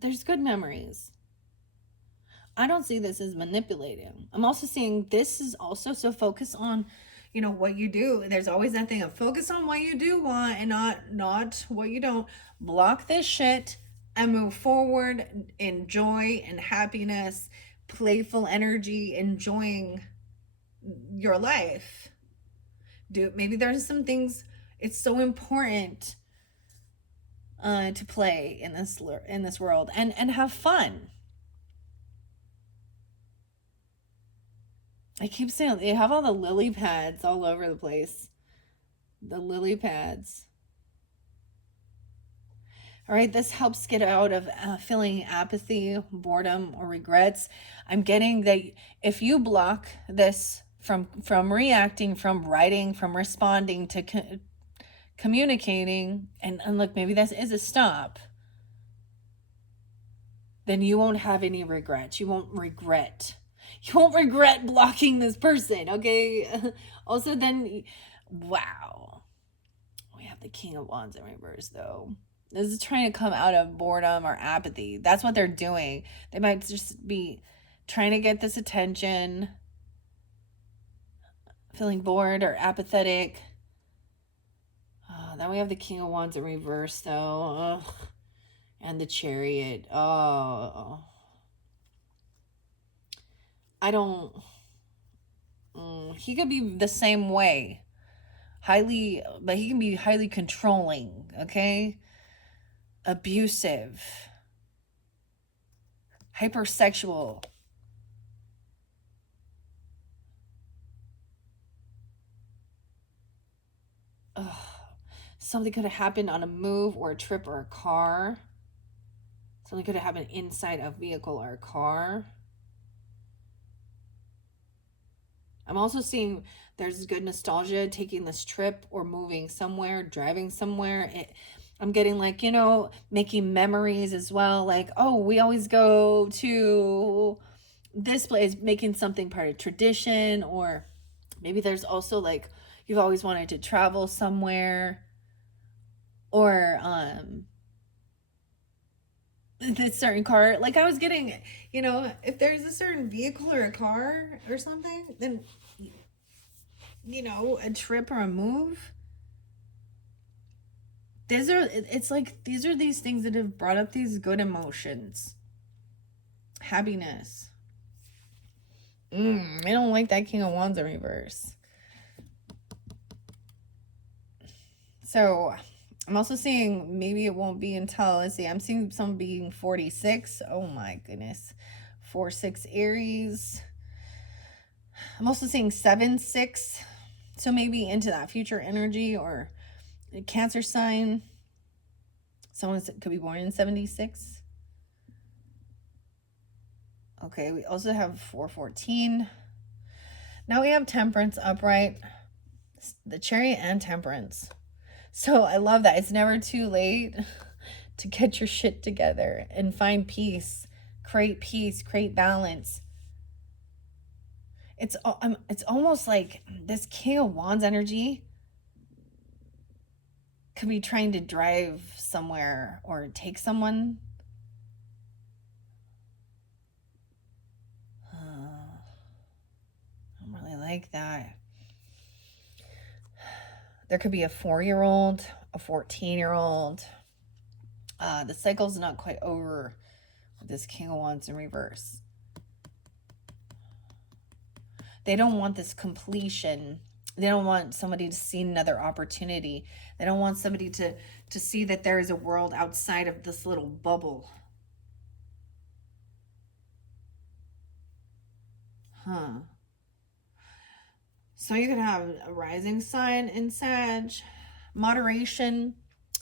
There's good memories. I don't see this as manipulating. I'm also seeing this is also, so focus on, what you do. There's always that thing of focus on what you do want and not what you don't. Block this shit and move forward in joy and happiness, playful energy, enjoying your life. Maybe there's some things it's so important to play in this world and have fun. I keep saying they have all the lily pads all over the place. The lily pads. All right, this helps get out of feeling apathy, boredom, or regrets. I'm getting that if you block this from reacting, from writing, from responding to communicating, and look, maybe this is a stop, then you won't have any regrets. You won't regret blocking this person, okay? Also, then, wow. We have the King of Wands in reverse, though. This is trying to come out of boredom or apathy. That's what they're doing. They might just be trying to get this attention, feeling bored or apathetic. Then we have the King of Wands in reverse, though. Ugh. And the Chariot. Oh. I don't... he could be the same way. But he can be highly controlling, okay? Abusive. Hypersexual. Ugh. Something could have happened on a move or a trip or a car. Something could have happened inside a vehicle or a car. I'm also seeing there's good nostalgia taking this trip or moving somewhere, driving somewhere. I'm getting like, making memories as well. Like, oh, we always go to this place, making something part of tradition. Or maybe there's also like, you've always wanted to travel somewhere. Or this certain car. Like I was getting, if there's a certain vehicle or a car or something, then, a trip or a move. These are these things that have brought up these good emotions. Happiness. I don't like that King of Wands in reverse. So I'm also seeing maybe it won't be until, let's see, I'm seeing some being 46. Oh my goodness. 4-6 Aries. I'm also seeing 7-6. So maybe into that future energy or a Cancer sign. Someone could be born in 76. Okay, we also have 4-14. Now we have Temperance upright. The Chariot and Temperance. So I love that. It's never too late to get your shit together and find peace, create balance. It's almost like this King of Wands energy could be trying to drive somewhere or take someone. I don't really like that. There could be a 4-year-old, a 14-year-old. The cycle's not quite over with this King of Wands in reverse. They don't want this completion. They don't want somebody to see another opportunity. They don't want somebody to see that there is a world outside of this little bubble. So you could have a rising sign in Sag, moderation,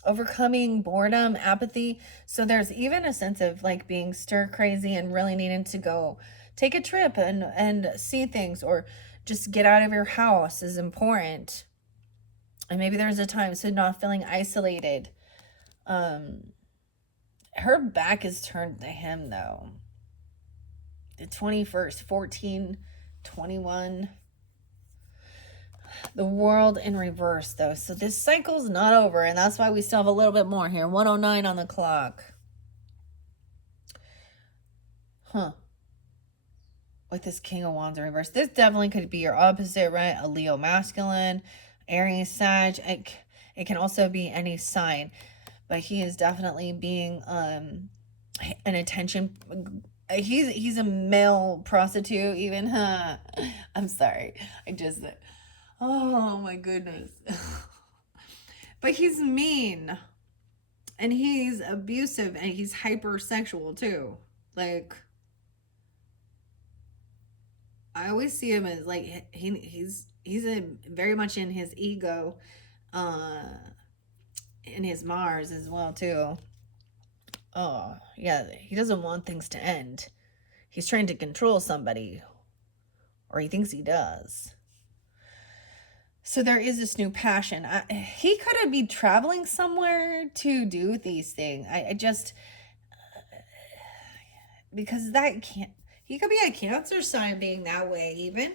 overcoming boredom, apathy. So there's even a sense of like being stir crazy and really needing to go take a trip and see things, or just get out of your house is important. And maybe there's a time, so not feeling isolated. Her back is turned to him though. The 21st, 14, 21. The World in reverse though. So this cycle's not over, and that's why we still have a little bit more here. 109 on the clock. With this King of Wands in reverse. This definitely could be your opposite, right? A Leo masculine, Aries, Sag. It can also be any sign, but he is definitely being an attention. He's a male prostitute even, huh? I'm sorry. I just, oh my goodness. But he's mean and he's abusive and he's hypersexual too. Like, I always see him as like he's a very much in his ego, uh, in his Mars as well too. Oh yeah, he doesn't want things to end. He's trying to control somebody, or he thinks he does. So there is this new passion. He could be traveling somewhere to do these things. I just, because that can't, he could be a Cancer sign being that way even,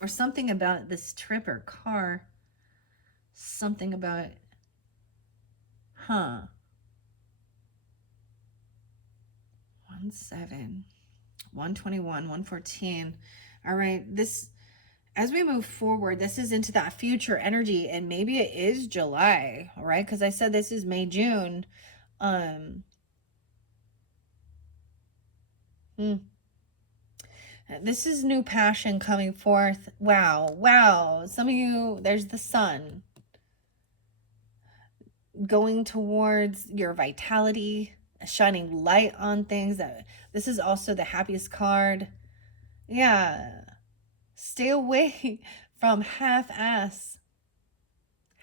or something about this trip or car. Something about, huh? 1/7, 1/21, 1/14. All right, this, as we move forward, this is into that future energy, and maybe it is July, all right? Because I said this is May, June. Um, hmm. This is new passion coming forth. Wow, wow. Some of you, there's the sun going towards your vitality, shining light on things. This is also the happiest card. Yeah. Stay away from half-ass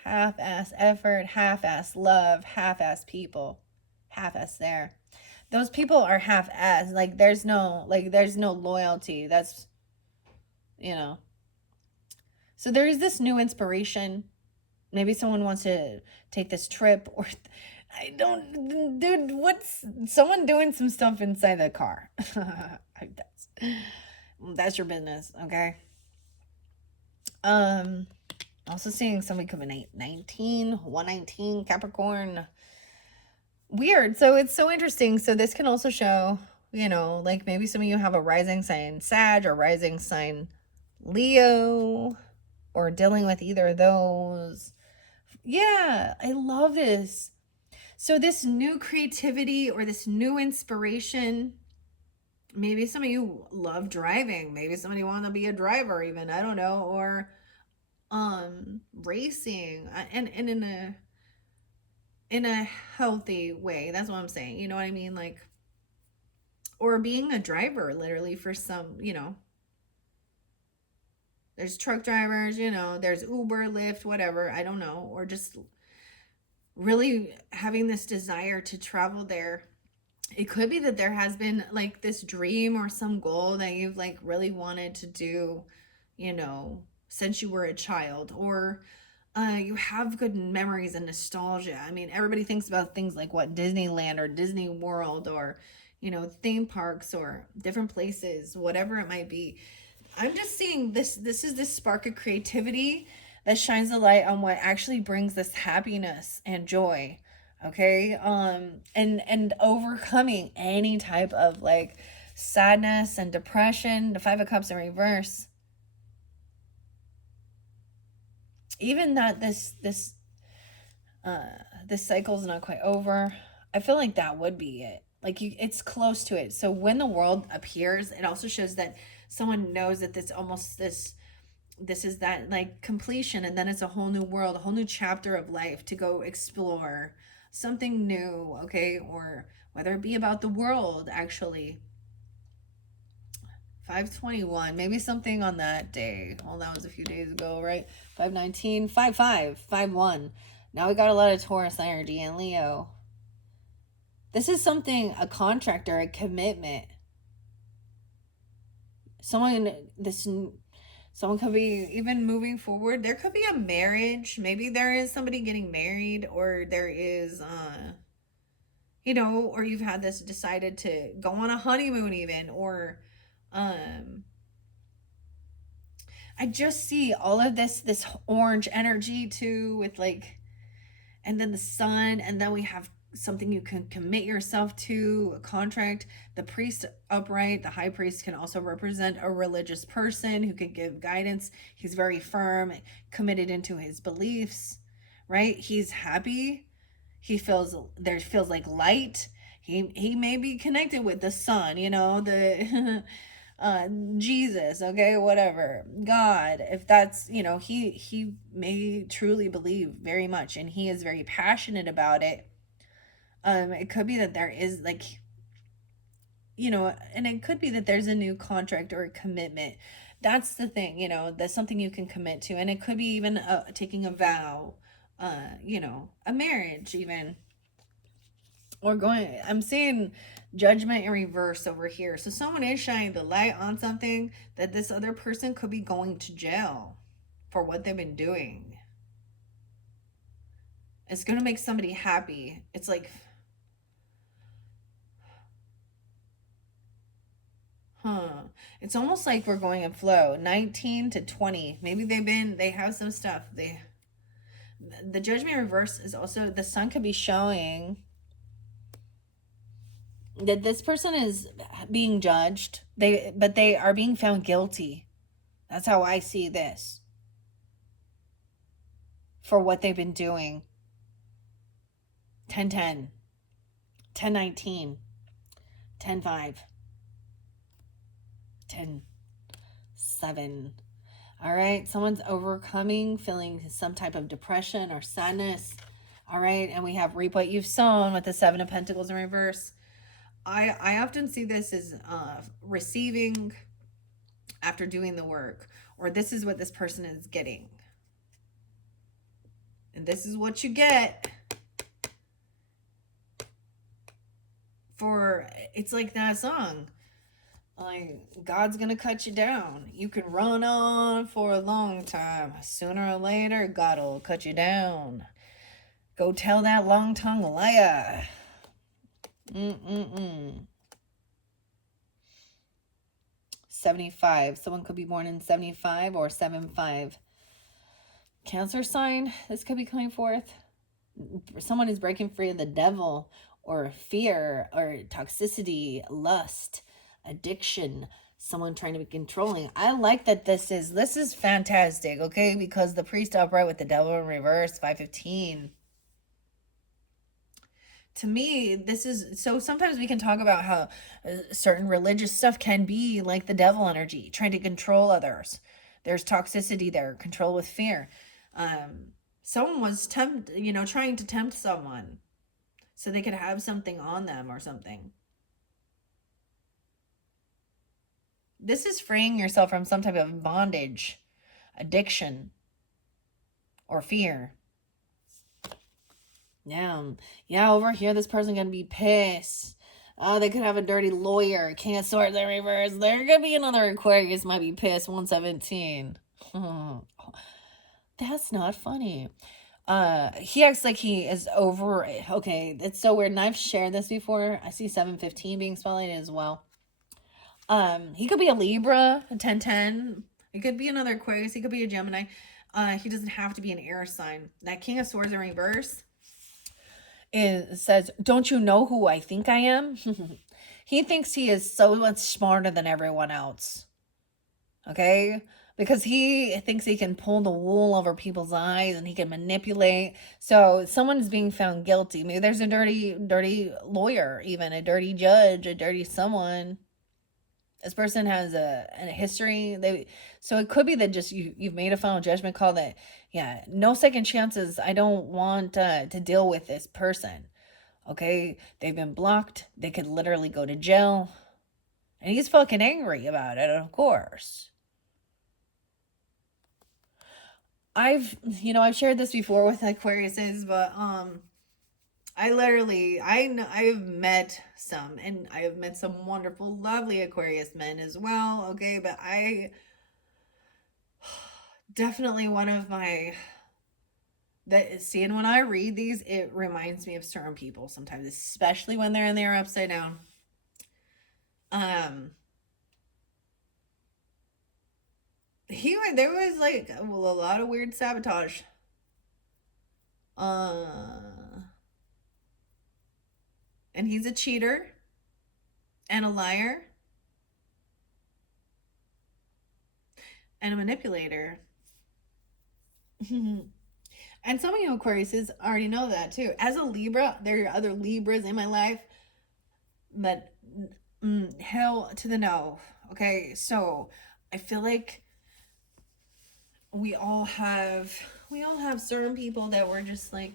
effort, half-ass love, half-ass people. Half-ass there. Those people are half-ass. Like there's no loyalty. That's, you know. So there is this new inspiration. Maybe someone wants to take this trip, or I don't, dude, what's someone doing some stuff inside the car? That's your business, okay? Also seeing somebody come in 119 Capricorn. Weird. So it's so interesting. So this can also show, like maybe some of you have a rising sign Sag or rising sign Leo, or dealing with either of those. Yeah, I love this. So this new creativity or this new inspiration, maybe some of you love driving. Maybe somebody want to be a driver even, I don't know, or racing, and in a healthy way. That's what I'm saying. You know what I mean? Like, or being a driver literally for some, there's truck drivers, there's Uber, Lyft, whatever, I don't know, or just really having this desire to travel there. It could be that there has been like this dream or some goal that you've like really wanted to do, since you were a child, or you have good memories and nostalgia. I mean, everybody thinks about things like what, Disneyland or Disney World, or theme parks or different places, whatever it might be. I'm just seeing this is this spark of creativity that shines the light on what actually brings this happiness and joy. Okay? And overcoming any type of like sadness and depression. The 5 of Cups in reverse. Even that this cycle's not quite over. I feel like that would be it. Like it's close to it. So when the world appears, it also shows that someone knows that this is that like completion, and then it's a whole new world, a whole new chapter of life to go explore something new, okay? Or whether it be about the world, actually. 5/21, maybe something on that day. Well, that was a few days ago, right? 5/19, 5/5, 5/1. Now we got a lot of Taurus energy and Leo. This is something, a contract or a commitment. Someone could be even moving forward. There could be a marriage. Maybe there is somebody getting married, or there is, or you've had this decided to go on a honeymoon even, or, I just see all of this orange energy too, with like, and then the sun, and then we have something you can commit yourself to, a contract. The priest upright, the high priest, can also represent a religious person who can give guidance. He's very firm, committed into his beliefs, right? He's happy. Feels like light. He may be connected with the sun, you know, the Jesus, okay, whatever, God. If that's, you know, he may truly believe very much, and he is very passionate about it. It could be that there is like, you know, and it could be that there's a new contract or a commitment. That's the thing, you know, that's something you can commit to, and it could be even taking a vow, you know, a marriage even, or going. I'm seeing judgment in reverse over here. So someone is shining the light on something that this other person could be going to jail for what they've been doing. It's gonna make somebody happy. It's like, huh. It's almost like we're going in flow. 19 to 20. Maybe they have some stuff. The judgment reverse is also, the sun could be showing that this person is being judged. But they are being found guilty. That's how I see this. For what they've been doing. 10-10. 10-19. 10-5. 10-7. All right, someone's overcoming, feeling some type of depression or sadness. All right, and we have reap what you've sown with the Seven of Pentacles in reverse. I often see this as receiving after doing the work, or this is what this person is getting. And this is what you get for, it's like that song. Like, God's gonna cut you down. You can run on for a long time. Sooner or later, God'll cut you down. Go tell that long-tongued liar. 75. Someone could be born in 75 or 75. Cancer sign. This could be coming forth. Someone is breaking free of the devil or fear or toxicity, lust, addiction, someone trying to be controlling. I like that this is fantastic, okay? Because the priest upright with the devil in reverse, 515. To me, this is, so sometimes we can talk about how certain religious stuff can be like the devil energy, trying to control others. There's toxicity there, control with fear. Someone was trying to tempt someone so they could have something on them or something. This is freeing yourself from some type of bondage, addiction, or fear. Yeah, over here, this person gonna be pissed. Oh, they could have a dirty lawyer. Can't sort the reverse. There could be another Aquarius might be pissed. 117. That's not funny. He acts like he is over it. Okay, it's so weird. And I've shared this before. I see 715 being spotlighted as well. He could be a Libra, a 10-10. It could be another Aquarius. He could be a Gemini. He doesn't have to be an air sign. That King of Swords in reverse says, don't you know who I think I am? He thinks he is so much smarter than everyone else. Okay? Because he thinks he can pull the wool over people's eyes and he can manipulate. So someone's being found guilty. Maybe there's a dirty lawyer, even a dirty judge, a dirty someone. This person has a history. So it could be that just you've made a final judgment call that, yeah, no second chances. I don't want to deal with this person. Okay, they've been blocked. They could literally go to jail, and he's fucking angry about it. Of course. I've shared this before with Aquariuses, but I've met some, and I have met some wonderful, lovely Aquarius men as well, okay, but I definitely one of my, when I read these, it reminds me of certain people sometimes, especially when they're in there upside down. There was like, well, a lot of weird sabotage. And he's a cheater and a liar and a manipulator. And some of you Aquariuses already know that too. As a Libra, there are other Libras in my life. But hell to the no. Okay, so I feel like we all have certain people that were just like,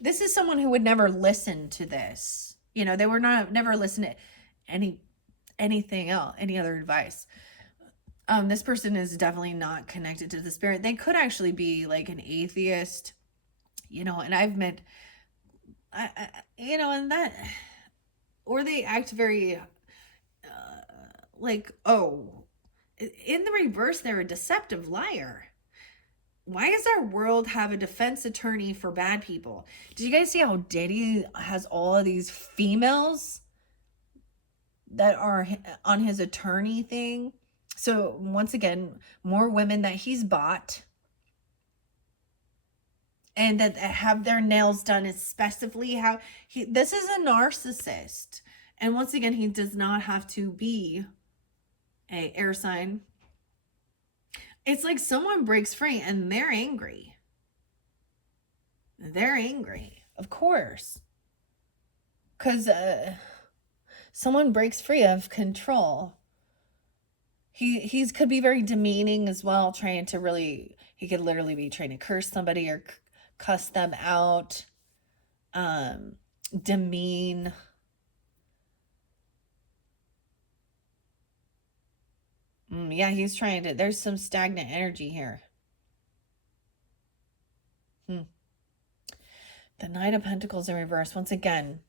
this is someone who would never listen to this. You know, they were not never listen to anything else, any other advice. This person is definitely not connected to the spirit. They could actually be like an atheist, you know, and I've met, you know, and that, or they act very, like, oh, in the reverse, they're a deceptive liar. Why does our world have a defense attorney for bad people? Did you guys see how Diddy has all of these females that are on his attorney thing? So once again, more women that he's bought and that have their nails done, especially how this is a narcissist. And once again, he does not have to be a air sign. It's like someone breaks free and they're angry. They're angry, of course, because someone breaks free of control. He's could be very demeaning as well, trying to really, he could literally be trying to curse somebody or cuss them out, demean. Yeah, he's trying to, there's some stagnant energy here. The Knight of Pentacles in reverse. Once again,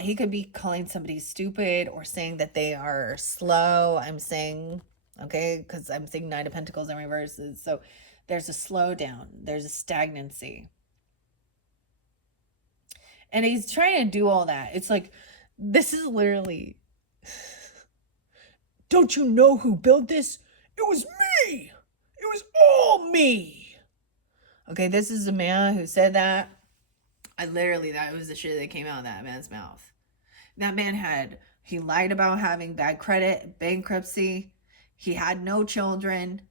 he could be calling somebody stupid or saying that they are slow. I'm saying, okay, because I'm saying Knight of Pentacles in reverse. So there's a slowdown. There's a stagnancy. And he's trying to do all that. It's like, this is literally, don't you know who built this? It was me. It was all me. Okay, this is a man who said that. That was the shit that came out of that man's mouth. That man he lied about having bad credit, bankruptcy. He had no children.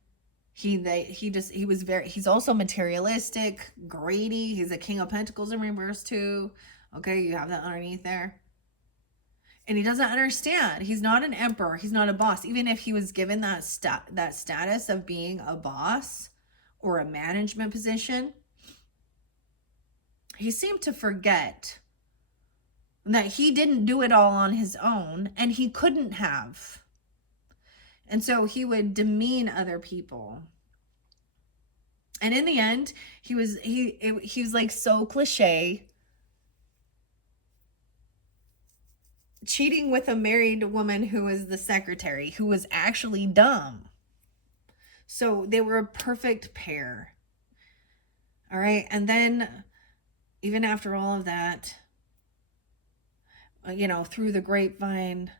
He's also materialistic, greedy. He's a King of Pentacles in reverse too. Okay, you have that underneath there. And he doesn't understand. He's not an emperor. He's not a boss. Even if he was given that status of being a boss or a management position, he seemed to forget that he didn't do it all on his own and he couldn't have. And so he would demean other people. And in the end, he was like so cliche, cheating with a married woman who was the secretary, who was actually dumb. So they were a perfect pair. All right. And then even after all of that, you know, through the grapevine,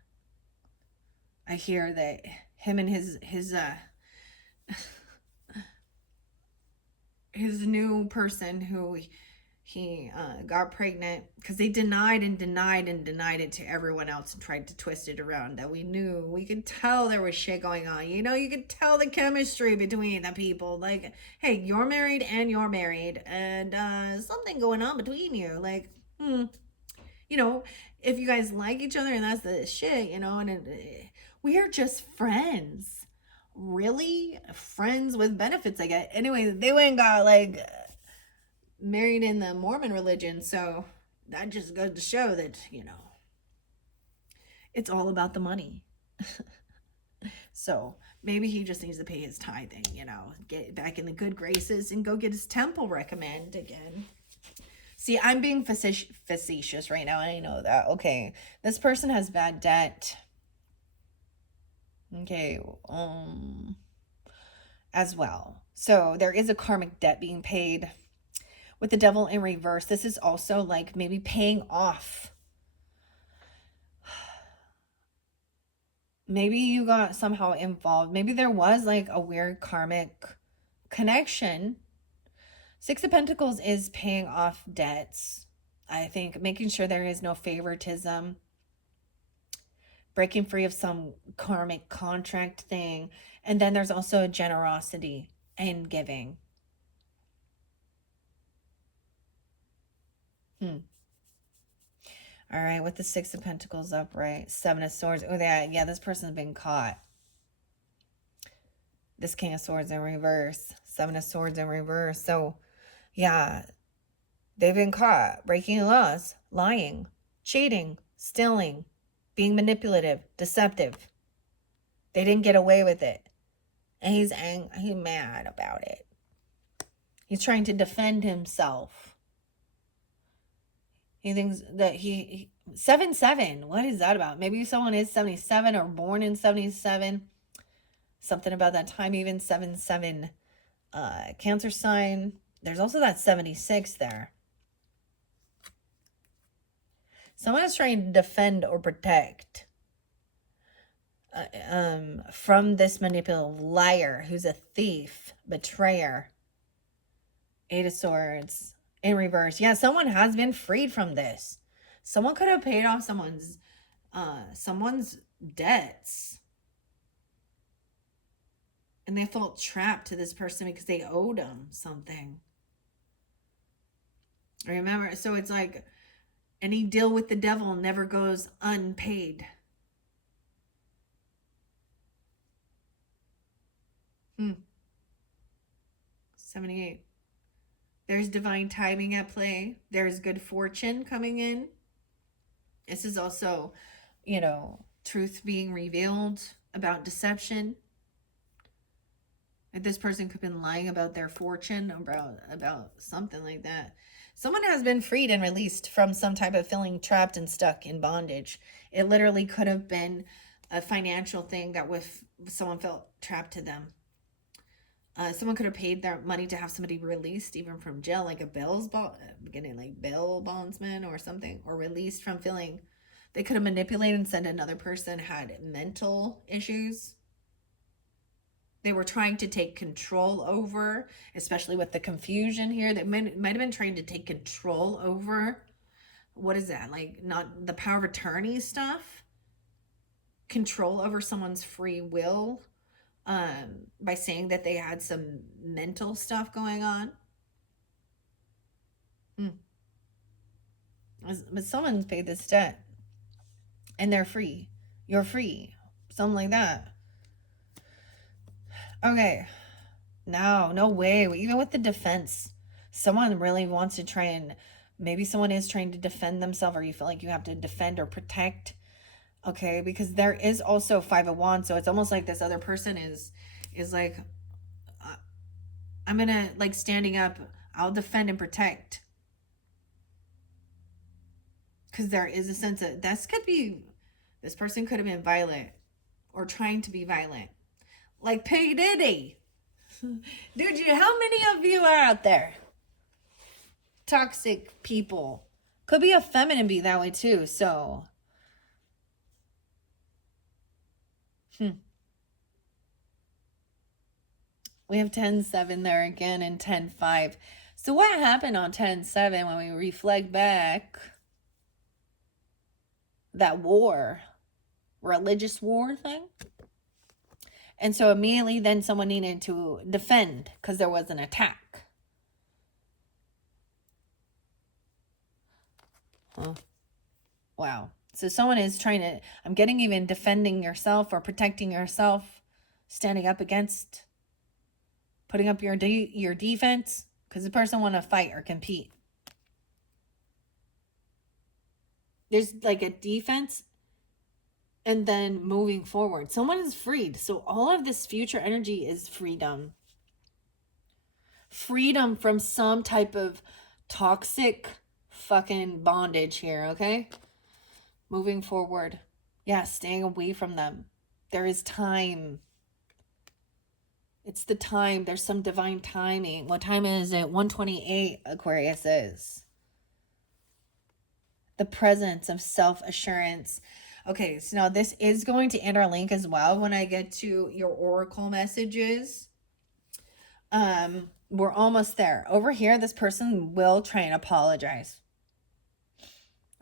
I hear that him and his new person who he got pregnant, because they denied it to everyone else and tried to twist it around, that we could tell there was shit going on. You know, you could tell the chemistry between the people. Like, hey, you're married and something going on between you. Like, you know, if you guys like each other and that's the shit, you know, and we are just friends. Really? Friends with benefits, I get. Anyway, they went and got like married in the Mormon religion. So that just goes to show that, you know, it's all about the money. So maybe he just needs to pay his tithing, you know, get back in the good graces and go get his temple recommend again. See, I'm being facetious right now. I know that. Okay. This person has bad debt. Okay. As well. So there is a karmic debt being paid with the Devil in reverse. This is also like maybe paying off. Maybe you got somehow involved. Maybe there was like a weird karmic connection. Six of Pentacles is paying off debts. I think making sure there is no favoritism. Breaking free of some karmic contract thing. And then there's also generosity and giving. All right, with the Six of Pentacles upright, Seven of Swords. Oh, yeah, this person's been caught. This King of Swords in reverse, Seven of Swords in reverse. So, yeah, they've been caught breaking laws, lying, cheating, stealing, being manipulative, deceptive. They didn't get away with it. And he's mad about it. He's trying to defend himself. He thinks that 7-7. What is that about? Maybe someone is 77 or born in 77. Something about that time, even 7-7 Cancer sign. There's also that 76 there. Someone is trying to defend or protect from this manipulative liar who's a thief, betrayer. Eight of Swords in reverse. Yeah, someone has been freed from this. Someone could have paid off someone's debts. And they felt trapped to this person because they owed them something. Remember, so it's like any deal with the devil never goes unpaid. 78. There's divine timing at play. There's good fortune coming in. This is also, truth being revealed about deception. Like this person could have been lying about their fortune, about something like that. Someone has been freed and released from some type of feeling trapped and stuck in bondage. It literally could have been a financial thing that with someone felt trapped to them. Someone could have paid their money to have somebody released even from jail, like a bail bondsman or something, or released from feeling. They could have manipulated and said another person had mental issues. They were trying to take control over, especially with the confusion here. They might have been trying to take control over. What is that? Like, not the power of attorney stuff? Control over someone's free will. By saying that they had some mental stuff going on. But someone's paid this debt. And they're free. You're free. Something like that. Okay. No way. Even with the defense, someone really wants to try and, maybe someone is trying to defend themselves, or you feel like you have to defend or protect. Okay, because there is also Five of Wands, so it's almost like this other person is like, I'm gonna, like, standing up, I'll defend and protect. Because there is a sense that this person could have been violent or trying to be violent. Like P. Diddy. Dude, how many of you are out there? Toxic people. Could be a feminine be that way too, so. We have 10-7 there again and 10-5. So what happened on 10-7 when we reflect back? That war, religious war thing. And so immediately then someone needed to defend because there was an attack. Huh. Wow. So someone is trying to, I'm getting even defending yourself or protecting yourself, standing up against, putting up your defense, because the person want to fight or compete. There's like a defense and then moving forward. Someone is freed. So all of this future energy is freedom. Freedom from some type of toxic fucking bondage here, okay? Moving forward. Yeah, staying away from them. There is time. It's the time. There's some divine timing. What time is it? 1:28, Aquarius is. The presence of self-assurance. Okay, so now this is going to interlink as well when I get to your oracle messages. We're almost there. Over here, this person will try and apologize.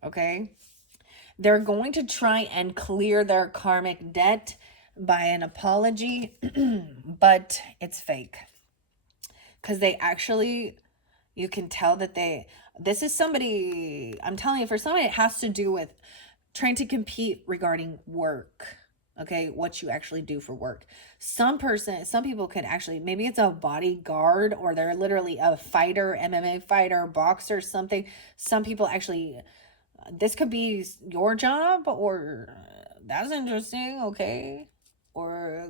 Okay? They're going to try and clear their karmic debt by an apology, but it's fake. Because they actually, you can tell that This is somebody, I'm telling you, for somebody, it has to do with trying to compete regarding work. Okay, what you actually do for work. Some people could actually, maybe it's a bodyguard, or they're literally a fighter, MMA fighter, boxer, something. Some people actually, this could be your job, or that's interesting, okay? Or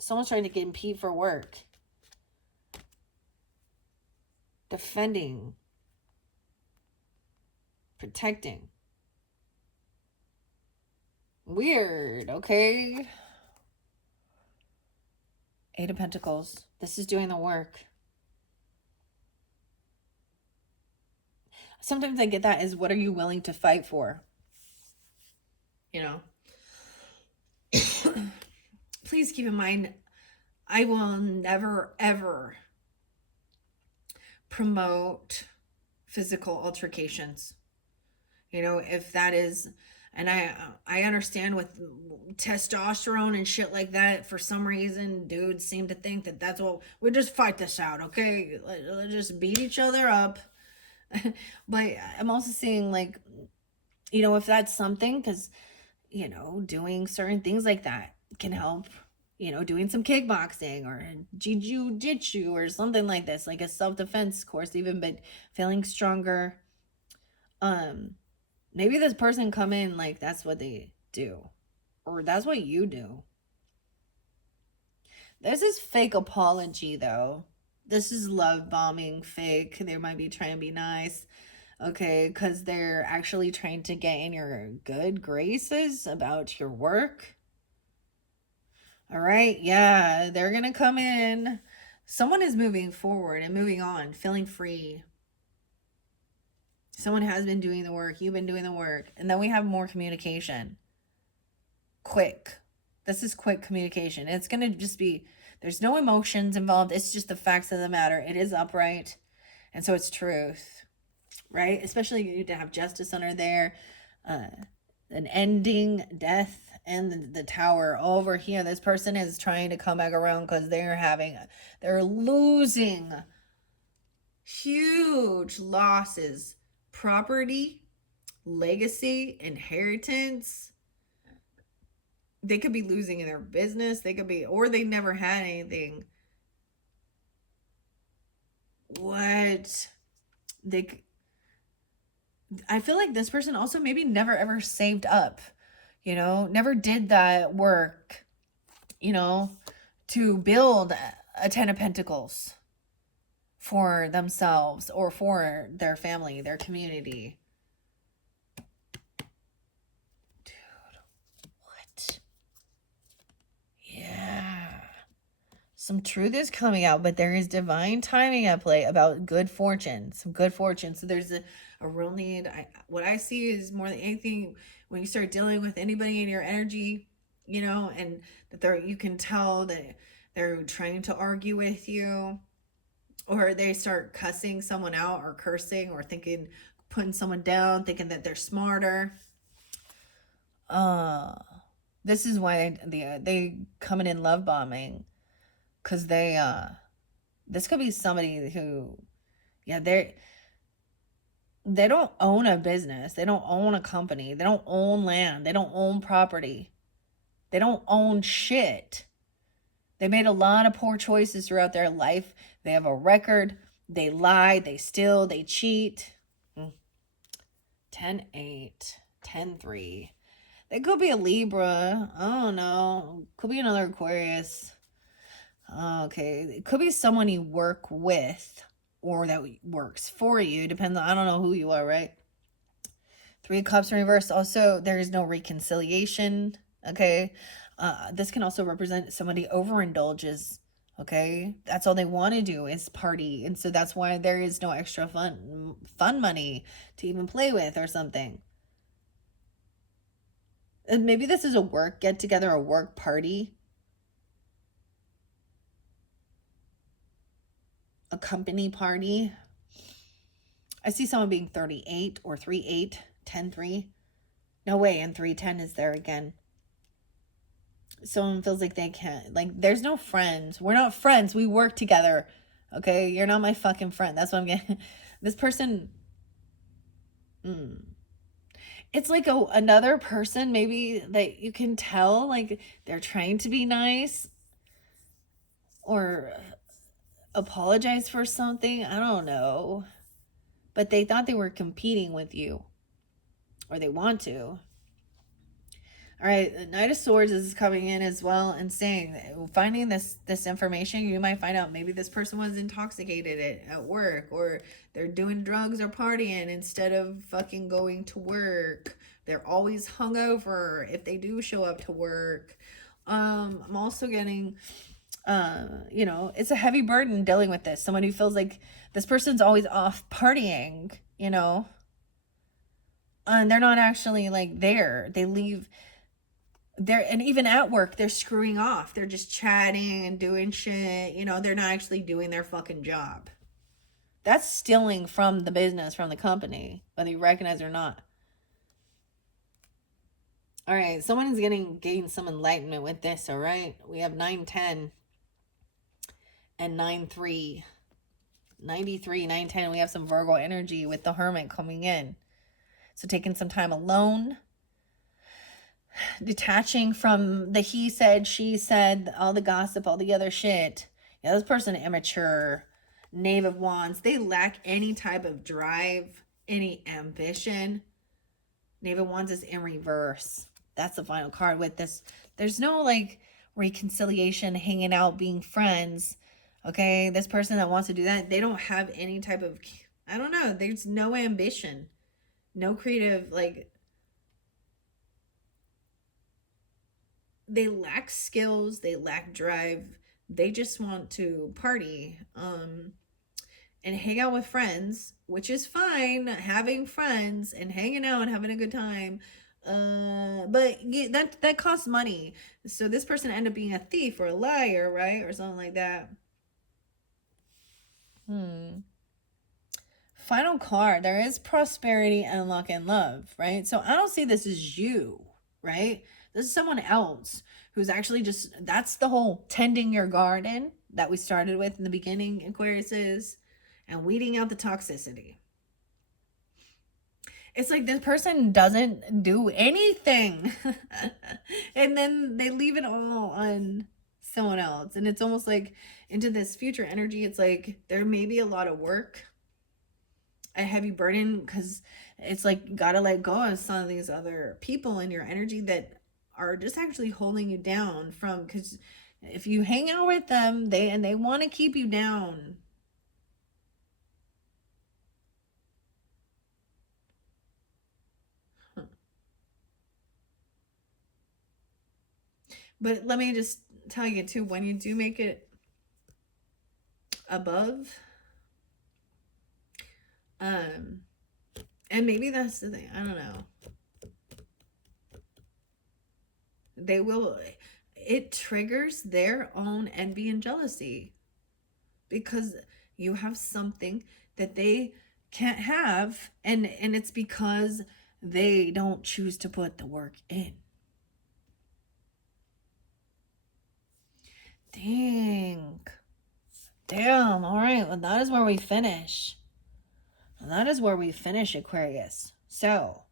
someone's trying to compete for work. Defending, protecting. Weird, okay? Eight of Pentacles. This is doing the work. Sometimes I get that is, what are you willing to fight for? You know? Please keep in mind, I will never, ever promote physical altercations. You know, if that is, and I understand with testosterone and shit like that, for some reason dudes seem to think that that's what we just fight this out, okay? Let's just beat each other up. But I'm also seeing, like, you know, if that's something, because, you know, doing certain things like that can help. You know, doing some kickboxing or jiu-jitsu or something like this, like a self-defense course even, but feeling stronger. Maybe this person come in like that's what they do, or that's what you do. This is fake apology, though. This is love bombing fake. They might be trying to be nice, okay, because they're actually trying to get in your good graces about your work. All right, yeah, they're gonna come in. Someone is moving forward and moving on, feeling free. Someone has been doing the work. You've been doing the work. And then we have more communication. Quick. This is quick communication. It's going to just be, there's no emotions involved. It's just the facts of the matter. It is upright. And so it's truth, right? Especially you need to have justice under there. An ending, death, and the tower over here. This person is trying to come back around because they're losing huge losses. Property, legacy, inheritance. They could be losing in their business. They could be, or they never had anything. What? I feel like this person also maybe never ever saved up, you know, never did that work, you know, to build a 10 of Pentacles for themselves or for their family, their community. Dude, what? Yeah. Some truth is coming out, but there is divine timing at play about good fortune, some good fortune. So there's a real need. What I see is, more than anything, when you start dealing with anybody in your energy, you know, and that you can tell that they're trying to argue with you, or they start cussing someone out or cursing or putting someone down, thinking that they're smarter. This is why they coming in love bombing, because this could be somebody who, yeah, they don't own a business, they don't own a company, they don't own land, they don't own property, they don't own shit. They made a lot of poor choices throughout their life. They have a record. They lie, they steal, they cheat. 10-8, 10-3. They could be a Libra. I don't know. Could be another Aquarius. Okay. It could be someone you work with or that works for you. Depends on, I don't know who you are, right? 3 of Cups in reverse. Also, there is no reconciliation. Okay. This can also represent somebody overindulges. Okay. That's all they want to do is party. And so that's why there is no extra fun money to even play with or something. And maybe this is a work get together, a work party, a company party. I see someone being 38 or 38, 10-3. No way, and 310 is there again. Someone feels like they can't, like, there's no friends. We're not friends. We work together. Okay, you're not my fucking friend. That's what I'm getting. This person, Mm. It's like another person maybe that you can tell like they're trying to be nice or apologize for something. I don't know. But they thought they were competing with you, or they want to. All right, the Knight of Swords is coming in as well and saying, finding this information, you might find out maybe this person was intoxicated at work, or they're doing drugs or partying instead of fucking going to work. They're always hungover if they do show up to work. I'm also getting, you know, it's a heavy burden dealing with this. Someone who feels like this person's always off partying, you know, and they're not actually like there. They leave there, and even at work they're screwing off. They're just chatting and doing shit, you know, they're not actually doing their fucking job. That's stealing from the business, from the company, whether you recognize it or not. All right, someone is gain some enlightenment with this. All right, we have 910 and 93. 93, 910. We have some Virgo energy with the Hermit coming in. So taking some time alone, detaching from the he said, she said, all the gossip, all the other shit. Yeah, this person immature. Knave of Wands. They lack any type of drive, any ambition. Knave of Wands is in reverse. That's the final card with this. There's no like reconciliation, hanging out, being friends. Okay, this person that wants to do that, they don't have any type of, I don't know, there's no ambition, no creative, like, they lack skills, they lack drive, they just want to party and hang out with friends, which is fine, having friends and hanging out and having a good time, but that costs money. So this person ended up being a thief or a liar, right, or something like that. Final card, there is prosperity and luck and love, right? So I don't see this as you, right? This is someone else who's actually just, that's the whole tending your garden that we started with in the beginning, Aquarius is, and weeding out the toxicity. It's like this person doesn't do anything and then they leave it all on someone else. And it's almost like into this future energy, it's like there may be a lot of work, a heavy burden, because it's like you gotta let go of some of these other people in your energy that are just actually holding you down from, because if you hang out with them, they want to keep you down. But let me just tell you too, when you do make it above, and maybe that's the thing, I don't know, they will, it triggers their own envy and jealousy because you have something that they can't have, and it's because they don't choose to put the work in. Dang. Damn. All right, well, that is where we finish. And that is where we finish, Aquarius. So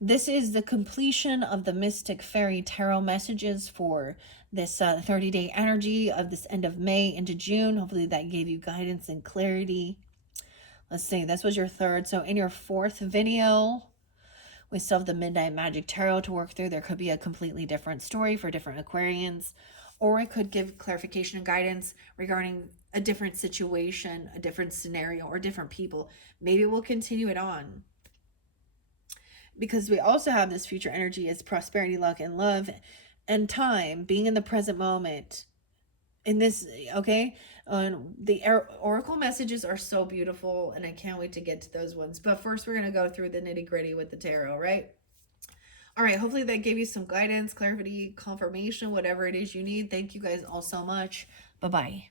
this is the completion of the Mystic Faerie Tarot messages for this 30-day energy of this end of May into June. Hopefully that gave you guidance and clarity. Let's see, this was your third. So in your fourth video, we still have the Midnight Magic Tarot to work through. There could be a completely different story for different Aquarians, or it could give clarification and guidance regarding a different situation, a different scenario, or different people. Maybe we'll continue it on, because we also have this future energy as prosperity, luck, and love, and time, being in the present moment. In this, okay, the oracle messages are so beautiful, and I can't wait to get to those ones. But first, we're going to go through the nitty-gritty with the tarot, right? All right, hopefully that gave you some guidance, clarity, confirmation, whatever it is you need. Thank you guys all so much. Bye-bye.